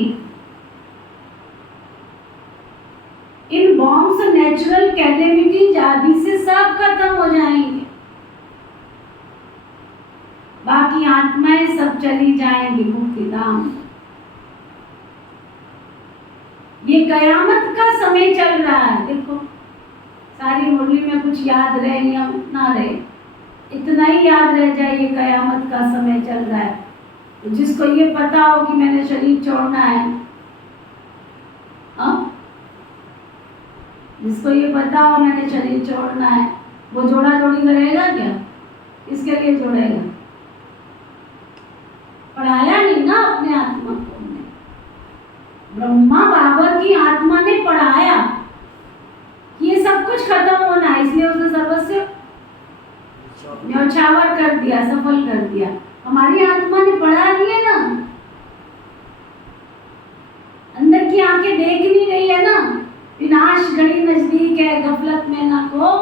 इन बॉम्ब्स नेचुरल कैलेमिटीज आदि से सब खत्म हो जाएंगे, बाकी आत्माएं सब चली जाएंगी मुक्ति धाम। ये कयामत का समय चल रहा है। देखो सारी मुरली में कुछ याद रहे या ना रहे, इतना ही याद रह जाए ये कयामत का समय चल रहा है। तो जिसको ये पता हो कि मैंने शरीर छोड़ना है, जिसको ये पता हो मैंने शरीर छोड़ना है, वो जोड़ा जोड़ी करेगा क्या? किसके लिए जोड़ेगा? पढ़ाया नहीं ना अपने आत्मा को। ब्रह्मा बाबा की आत्मा ने पढ़ाया कि ये सब कुछ खत्म होना है, इसलिए उसने सर्वस्व न्यौछावर कर दिया, सफल कर दिया। हमारी आत्मा ने पढ़ा दिया ना, अंदर की आंखें देख नहीं रही है ना, विनाश घड़ी नजदीक है, गफलत में ना को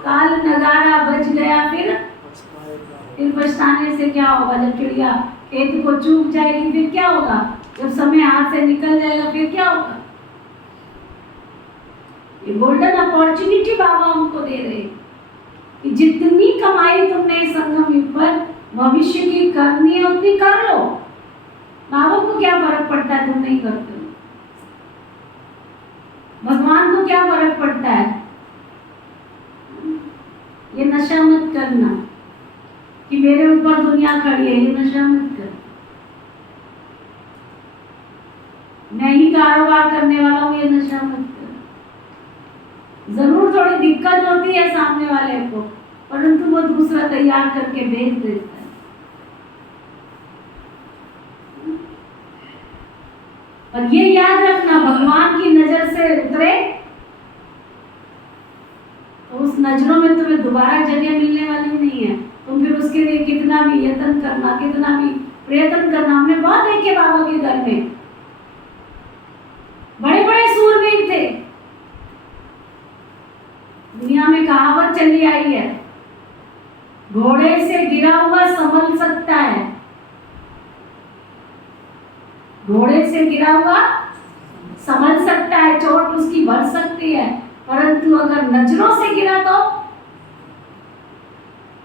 काल नगारा बज गया, फिर पछताने से क्या होगा? जब चिड़िया खेत को चूक जाएगी फिर क्या होगा? जब समय हाथ से निकल जाएगा फिर क्या होगा? ये गोल्डन अपॉर्चुनिटी बाबा हमको दे रहे कि जितनी कमाई तुमने संगम युग पर भविष्य की करनी है उतनी कर लो। बाबा को क्या फर्क पड़ता है तुम नहीं करते हो? भगवान को क्या फर्क पड़ता है? ये नशा मत करना कि मेरे ऊपर दुनिया खड़ी है, ये नशा मत कर। मैं ही कारोबार करने वाला हूँ, ये नशा मत कर। जरूर थोड़ी दिक्कत होती है सामने वाले को, परंतु वो दूसरा तैयार करके भेज देता है। और ये याद रखना, भगवान की नजर से उतरे तो उस नजरों में तुम्हें दोबारा जगह मिलने वाली नहीं है। तुम फिर उसके लिए कितना भी यत्न करना, कितना भी प्रयत्न करना। हमने बहुत देखे बाबा के घर में, बड़े बड़े सूरवीर थे। दुनिया में कहावत चली आई है, घोड़े से गिरा हुआ संभल सकता है। घोड़े से गिरा हुआ संभल सकता है, चोट उसकी बढ़ सकती है, परंतु अगर नजरों से गिरा तो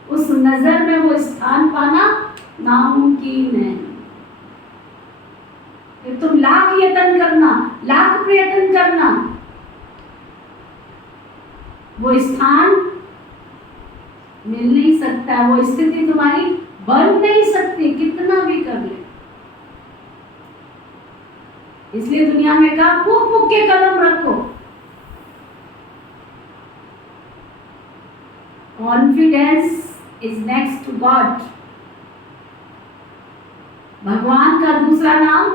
उस नजर में वो स्थान पाना नामुमकिन है। फिर तुम लाख यत्न करना, लाख प्रयत्न करना, वो स्थान मिल नहीं सकता, वो स्थिति तुम्हारी बन नहीं सकती, कितना भी कर ले। इसलिए दुनिया में कहा फूक फूक के कदम रखो। Confidence is next to God. भगवान का दूसरा नाम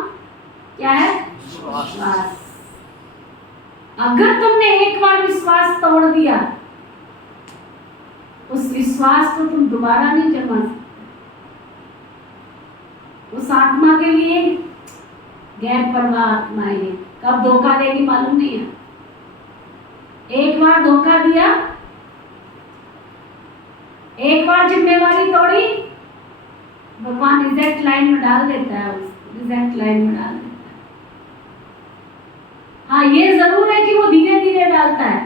क्या है? विश्वास। अगर तुमने एक बार विश्वास तोड़ दिया, उस विश्वास को तुम दोबारा नहीं जमा सकते। उस आत्मा के लिए गैर परवाह आत्मा है, कब धोखा देगी मालूम नहीं है। एक बार धोखा दिया, एक बार जिम्मेवारी तोड़ी, भगवान रिजेक्ट लाइन में डाल देता है, रिजेक्ट लाइन में डाल देता है। हाँ ये जरूर है कि वो धीरे धीरे डालता है,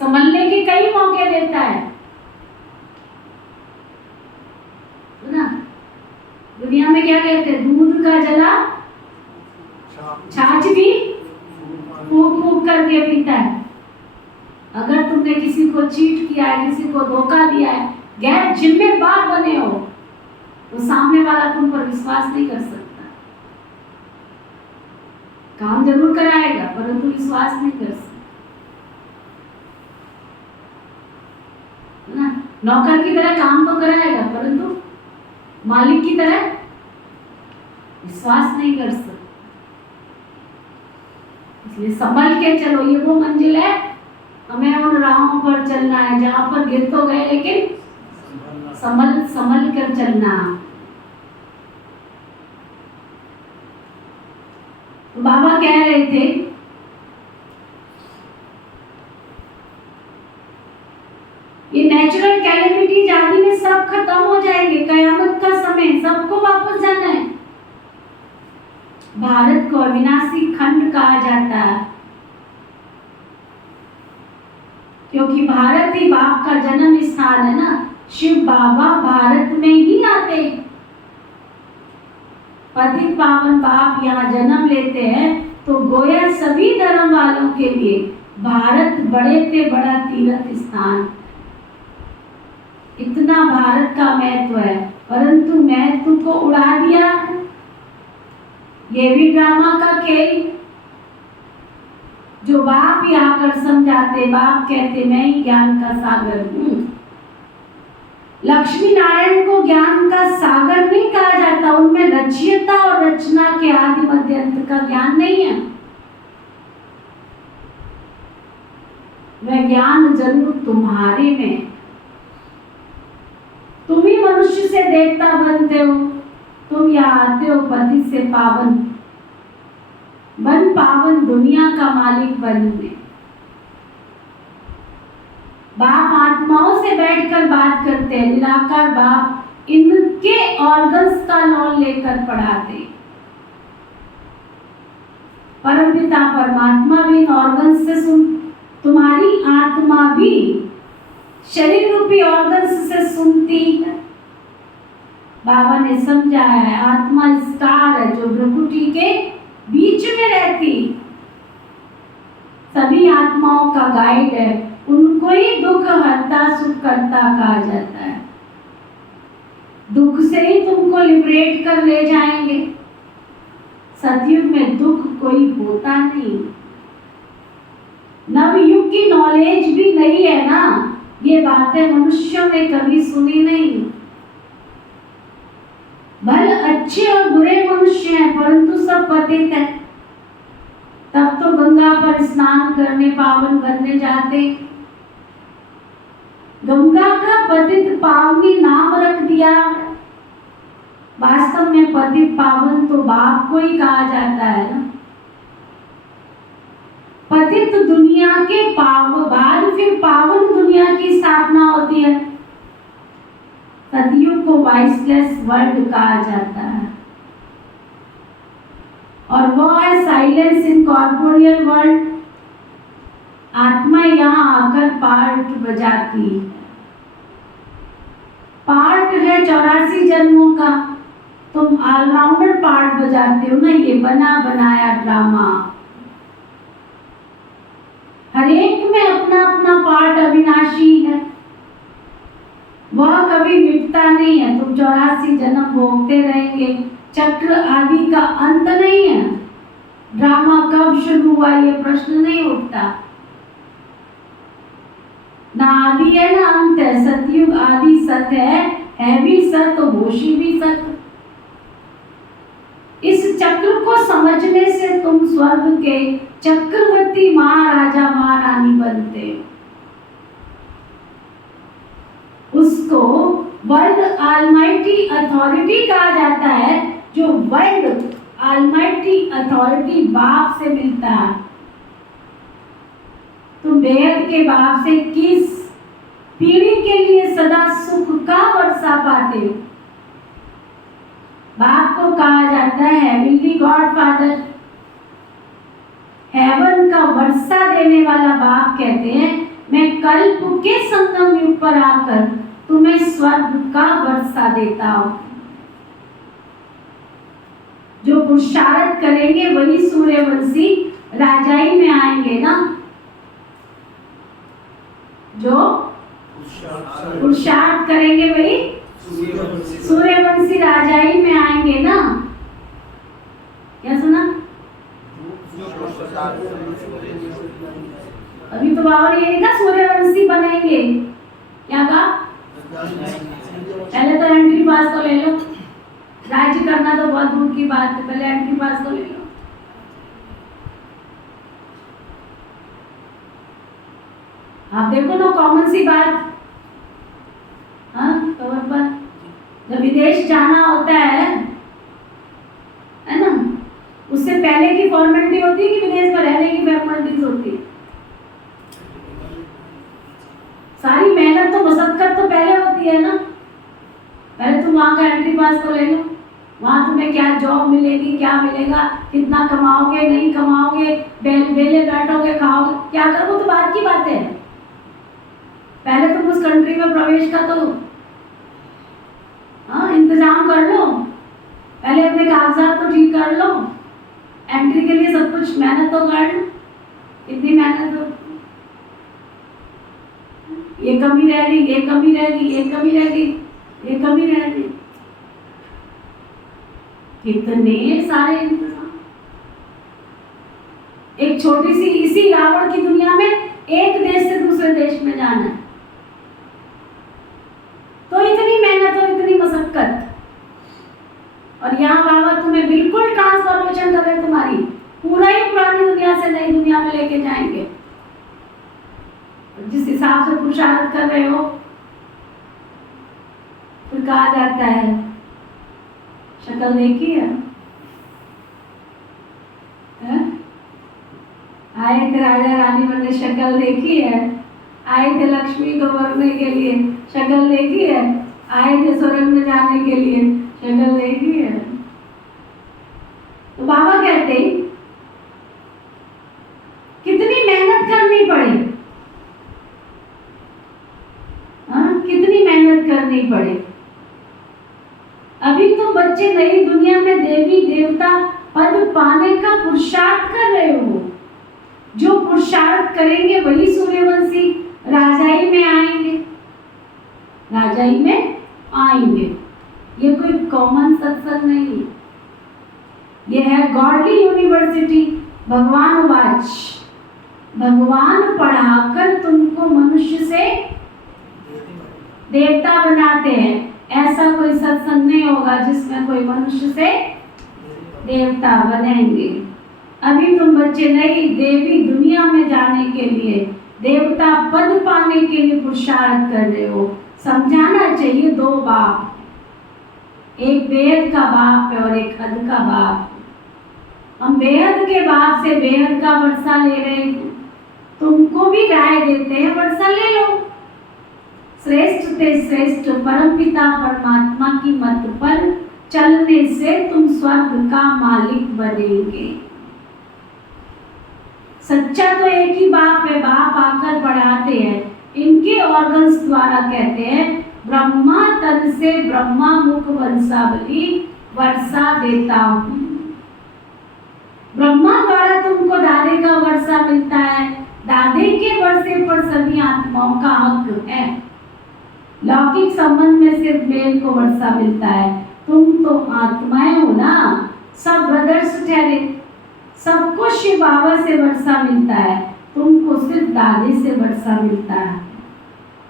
संभलने के कई मौके देता है ना। दुनिया में क्या कहते हैं? दूध का जला छाछ भी फूक फूक करके पीता है। अगर तुमने किसी को चीट किया है, किसी को धोखा दिया है, गैर जिम्मेदार बने हो, तो सामने वाला तुम पर विश्वास नहीं कर सकता। काम जरूर कराएगा परंतु विश्वास नहीं कर सकता। नौकर की तरह काम तो कराएगा, परंतु मालिक की तरह विश्वास नहीं कर सकता। इसलिए संभल के चलो, ये वो मंजिल है, हमें उन राहों पर चलना है जहां पर गिर तो गए लेकिन संभल कर चलना। तो बाबा कह रहे थे ये नेचुरल कैलेमिटी आदि में सब खत्म हो जाएंगे, कयामत का समय, सबको वापस जाना है। भारत को अविनाशी खंड कहा जाता है क्योंकि भारत ही बाप का जन्म स्थान है ना। शिव बाबा भारत में ही आते, पतित पावन बाप यहाँ जन्म लेते हैं, तो गोया सभी धर्म वालों के लिए भारत बड़े से बड़ा तीर्थ स्थान। इतना भारत का महत्व है, परंतु महत्व को उड़ा दिया। ये भी ड्रामा का खेल। जो बाप ही आकर समझाते, बाप कहते मैं ही ज्ञान का सागर हूँ। लक्ष्मी नारायण को ज्ञान का सागर नहीं कहा जाता, उनमें रचयिता और रचना के आदि मध्य अंत का ज्ञान नहीं है। वह ज्ञान जरूर तुम्हारे में। तुम ही मनुष्य से देवता बनते हो, तुम यहाँ आते हो पति से पावन बन, पावन दुनिया का मालिक बनने। बाप आत्माओं से बैठकर बात करते हैं, निराकार बाप इनके ऑर्गन्स का नॉन लेकर पढ़ाते। परमपिता परमात्मा भी इन ऑर्गन्स से सुन, तुम्हारी आत्मा भी शरीर रूपी ऑर्गन्स से सुनती है। बाबा ने समझाया है आत्मा स्टार है जो भ्रुकुटी के बीच में रहती, सभी आत्माओं का गाइड है, उनको ही दुख हरता सुख करता कहा जाता है। दुख से ही तुमको लिबरेट कर ले जाएंगे। सतयुग में दुख कोई होता नहीं। नवयुग की नॉलेज भी नहीं है ना, ये बातें मनुष्यों ने कभी सुनी नहीं। भले अच्छे और बुरे मनुष्य हैं, परंतु सब पतित हैं। तब तो गंगा पर स्नान करने पावन बनने जाते। गंगा का पतित पावनी नाम रख दिया। वास्तव में पतित पावन तो बाप को ही कहा जाता है ना। पतित दुनिया के बाद फिर पावन दुनिया की स्थापना होती है। सतयुग को वाइसलेस वर्ल्ड कहा जाता है और वो है साइलेंस इन कॉर्पोरियल वर्ल्ड। आत्मा यहाँ आकर पार्ट बजाती है। पार्ट है 84 जन्मों का। तुम ऑलराउंडर पार्ट बजाते हो ना, ये बना बनाया ड्रामा। हर एक में अपना अपना पार्ट अविनाशी है, वह कभी मिटता नहीं है। तुम 84 जन्म भोगते रहेंगे। चक्र आदि का अंत नहीं है। ड्रामा कब शुरू हुआ ये प्रश्न नहीं उठता। ना आदि है ना अंत है। सतयुग आदि सत्य है भी सत्य, होशी भी सत्य। इस चक्र को समझने से तुम स्वर्ग के चक्रवर्ती महाराजा महारानी बनते हो। उसको वर्ल्ड ऑलमाइटी अथॉरिटी कहा जाता है, जो वर्ल्ड ऑलमाइटी अथॉरिटी बाप से मिलता है। तुम बेहद के बाप से किस पीढ़ी के लिए सदा सुख का वर्षा पाते हो? बाप को कहा जाता है हेवनली गॉड फादर। हेवन का वर्षा देने वाला बाप कहते हैं मैं कल्प के संगम युग पर आकर तुम्हें स्वर्ग का वर्षा देता हूं। जो पुरुषार्थ करेंगे वही सूर्यवंशी राजाई में आएंगे ना। जो पुरुषार्थ करेंगे वही सूर्यवंशी राजाई में आएंगे ना। क्या सुना? अभी तो बाबा ने ये कहा सूर्यवंशी बनेंगे। क्या कहा? पहले तो एंट्री पास तो ले लो, राज्य करना तो बहुत दूर की बात है, पहले एंट्री पास तो ले लो। आप देखो ना, कॉमन सी बात, हाँ कवर पर जब विदेश जाना होता है ना, उससे पहले की फॉर्मेलिटी होती है कि विदेश में रहने की फॉर्मेलिटीज होती है? सारी मेहनत तो मशक्कत तो पहले होती है ना। पहले तुम वहां का एंट्री पास तो ले लो, वहां तुम्हें क्या जॉब मिलेगी, क्या मिलेगा, कितना कमाओगे, नहीं कमाओगे, बेले बैठोगे, खाओगे, क्या करोगे, तो बात की बात है। पहले तुम उस कंट्री में प्रवेश का तो इंतजाम कर लो, पहले अपने कागजात तो ठीक कर लो, एंट्री के लिए सब कुछ मेहनत तो कर लो। कितनी मेहनत हो, ये कमी रह गई, ये कमी रह गई, ये कमी रह गई, ये कमी रह गई, कितने सारे इंतजाम। एक छोटी सी इसी रावण की दुनिया में एक देश से दूसरे देश में जाना है, तो इतनी मेहनत और इतनी मशक्कत। और यहाँ बाबा तुम्हें बिल्कुल ट्रांसफॉर्मेशन कर रहे, तुम्हारी पूरा ही पुरानी दुनिया से नई दुनिया में लेके जाएंगे। जिस हिसाब से पुरुषार्थ कर रहे हो, फिर कहा जाता है शक्ल देखी है? आए थे राजा रानी बनने, शक्ल देखी है? आए थे लक्ष्मी को वरने के लिए, शक्ल देखी है? आए थे स्वर्ग में जाने के लिए, शक्ल देखी है? तो बाबा कहते कितनी मेहनत करनी पड़े, कितनी मेहनत करनी पड़े। अभी तो बच्चे नई दुनिया में देवी देवता पद पाने का पुरुषार्थ कर रहे हो। जो पुरुषार्थ करेंगे वही सूर्यवंशी राजाई में आएंगे, राजाई में आएंगे। ये कोई कॉमन सत्संग नहीं, ये है गॉडली यूनिवर्सिटी। भगवान वाच, भगवान पढ़ाकर तुमको मनुष्य से देवता बनाते हैं। ऐसा कोई सत्संग नहीं होगा जिसमें कोई मनुष्य से देवता बनेंगे। अभी तुम बच्चे नई देवी दुनिया में जाने के लिए, देवता पद पाने के लिए पुरुषार्थ कर रहे हो। समझाना चाहिए, दो बाप, एक बेहद का बाप है और एक हद का बाप। हम बेहद के बाप से बेहद का वर्षा ले रहे हैं, तुमको भी राय देते हैं वर्षा ले लो। श्रेष्ठ से श्रेष्ठ परमपिता परमात्मा की मत पर चलने से तुम स्वर्ग का मालिक बनेंगे। सच्चा तो एक ही बाप है, बाप आकर पढ़ाते हैं। इनके ऑर्गन्स द्वारा कहते हैं ब्रह्मा तन से ब्रह्मा मुख वंशावली वर्षा देता हूँ। ब्रह्मा द्वारा तुमको दादे का वर्षा मिलता है, दादे के वर्षे पर सभी आत्माओं का हक है। लौकिक संबंध में सिर्फ मेल को वर्षा मिलता है। तुम तो आत्माएं हो ना, सब ब्रदर्स ठहरे, सबको शिव बाबा से वर्षा मिलता है, तुमको सिर्फ दादे से वर्षा मिलता है।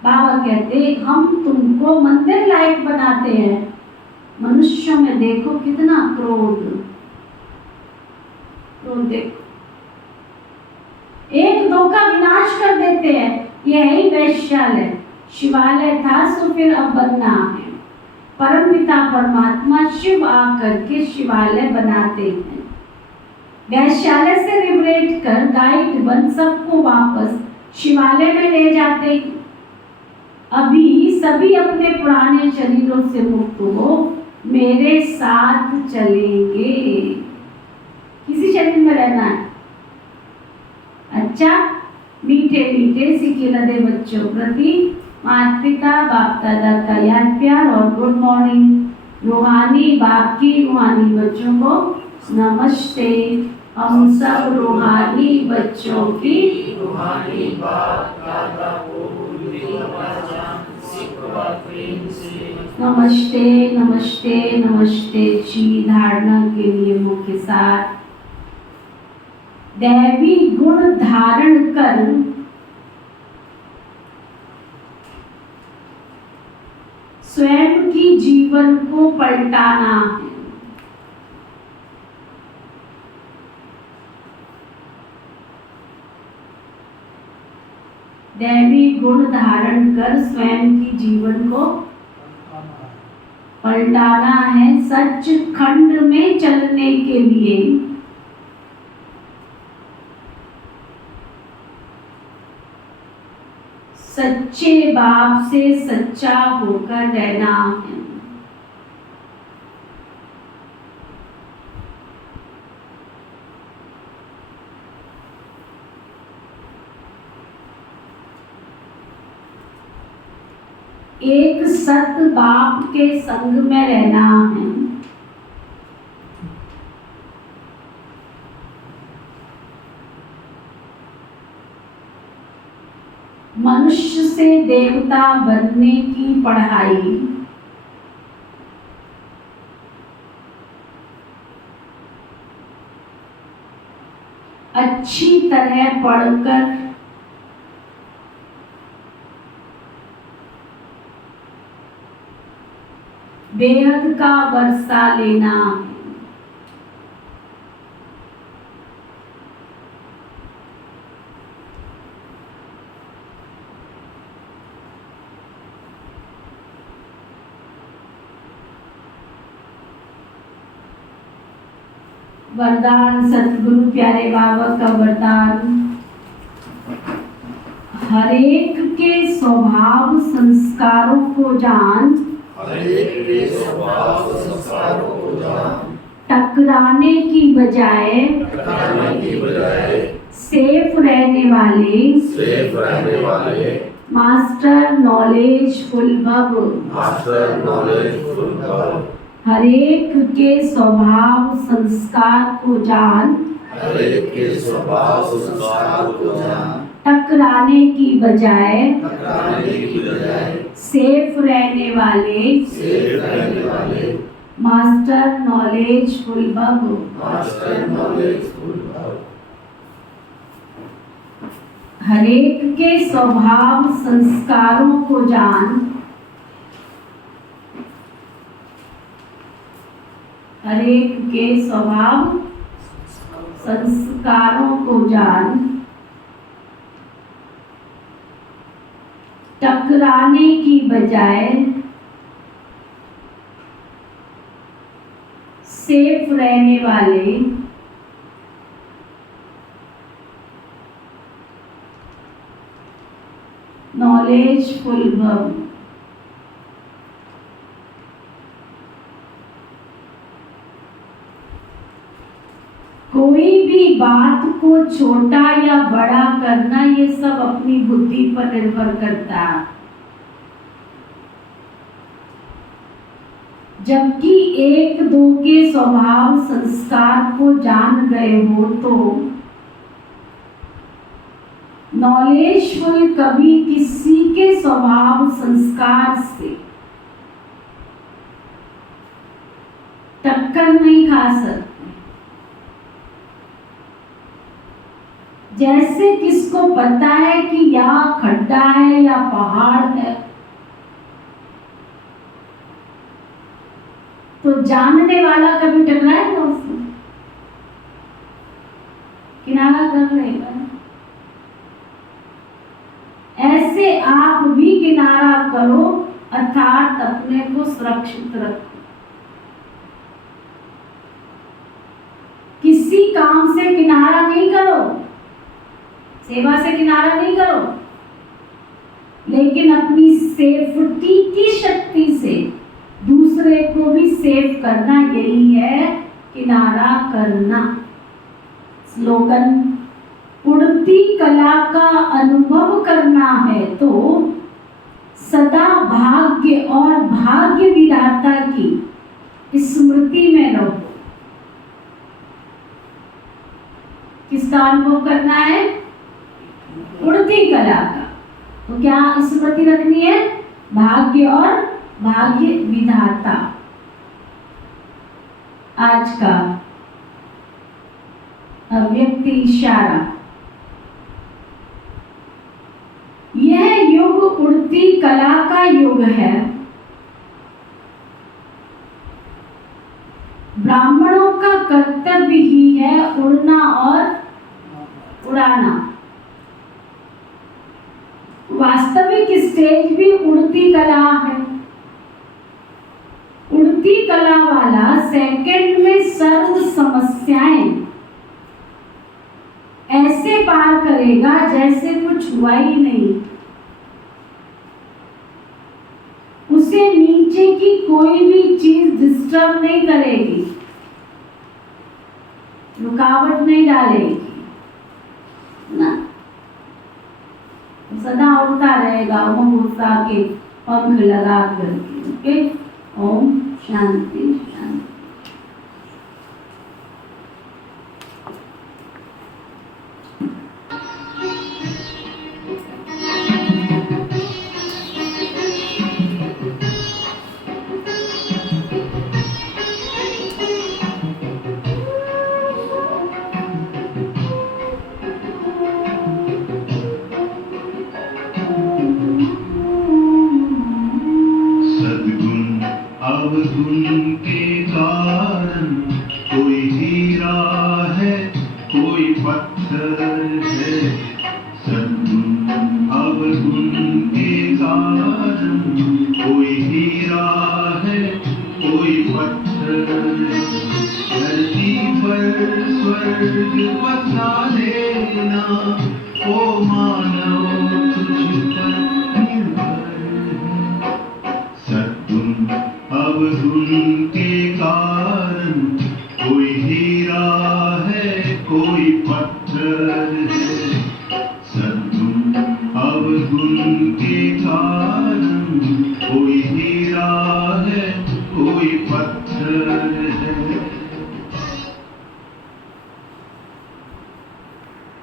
बाबा कहते हम तुमको मंदिर लायक बनाते हैं। मनुष्यों में देखो कितना क्रोध, देखो एक दो का विनाश कर देते हैं। यही वैश्यालय शिवालय था, सो फिर अब बनना है। परमपिता परमात्मा शिव आकर के शिवालय बनाते हैं। वैश्यालय से लिबरेट कर गाइड बन सबको वापस शिवालय में ले जाते। अभी सभी अपने पुराने शरीरों से मुक्त हो मेरे साथ चलेंगे। किसी शरीर में रहना है। अच्छा, मीठे मीठे सिके लदे बच्चों प्रति माता पिता बाप दादा का याद प्यार और गुड मॉर्निंग। रूहानी बाप की रूहानी बच्चों को नमस्ते। हम सब रूहानी बच्चों की रूहानी बाप दादा को नमस्ते नमस्ते नमस्ते जी। धारणा के लिए मुख्य सार, दैवी गुण धारण कर की जीवन को पलटाना है। दैवी गुण धारण कर स्वयं की जीवन को पलटाना है। सचखंड में चलने के लिए सच्चे बाप से सच्चा होकर रहना है। एक सत बाप के संग में रहना है। मनुष्य से देवता बनने की पढ़ाई अच्छी तरह पढ़कर बेहद का वर्षा लेना है। वरदान सतगुरु प्यारे बाबा का वरदान, हरेक के स्वभाव संस्कारों को जान, टकराने की बजाय सेफ रहने वाले मास्टर नॉलेज फुल भव। हरेक के स्वभाव संस्कार को जान, टकराने की बजाय सेफ रहने वाले मास्टर नॉलेज फुल भव। हरेक के स्वभाव संस्कारों को जान, हरेक के स्वभाव संस्कारों को जान, टकराने की बजाय सेफ रहने वाले नॉलेज फुल भव। कोई भी बात को छोटा या बड़ा करना, ये सब अपनी बुद्धि पर निर्भर करता है। जबकि एक दो के स्वभाव संस्कार को जान गए हो तो नॉलेजफुल कभी किसी के स्वभाव संस्कार से टक्कर नहीं खा सकते। जैसे किसको पता है कि यहाँ खड्डा है या पहाड़ है, तो जानने वाला कभी टकराएगा उससे, किनारा कर लेगा। ऐसे आप भी किनारा करो, अर्थात अपने को सुरक्षित रखो। किसी काम से किनारा नहीं करो, सेवा से किनारा नहीं करो, लेकिन अपनी सेफ्टी की शक्ति से दूसरे को भी सेफ करना, यही है किनारा करना। स्लोगन, उड़ती कला का अनुभव करना है तो सदा भाग्य और भाग्य विधाता की स्मृति में रहो। किसका अनुभव करना है? उड़ती कला का। तो क्या स्मृति रखनी है? भाग्य और भाग्य विधाता। आज का अव्यक्त इशारा, यह युग उड़ती कला का युग है। कर्तव्य ही है उड़ना और उड़ाना। वास्तविक स्टेज भी उड़ती कला है। उड़ती कला वाला सेकंड में सर्व समस्याएं ऐसे पार करेगा जैसे कुछ हुआ ही नहीं। उसे नीचे की कोई भी चीज डिस्टर्ब नहीं करेगी, रुकावट नहीं डालेगी ना, सदा उड़ता रहेगा ओम ऊर्जा के पंख लगा करके। ओके, ओम शांति शांति। अवगुण के कारण कोई हीरा है, कोई पत्थर है। सद्गुण अवगुण के कारण कोई हीरा है, कोई पत्थर है। धरती पर स्वर्ग बसा लेना, ओ मानव तुझ पर निर्भर है। सद्गुण अवगुण के कारण कोई हीरा है, कोई पत्थर है। सद्गुण अवगुण के कारण कोई हीरा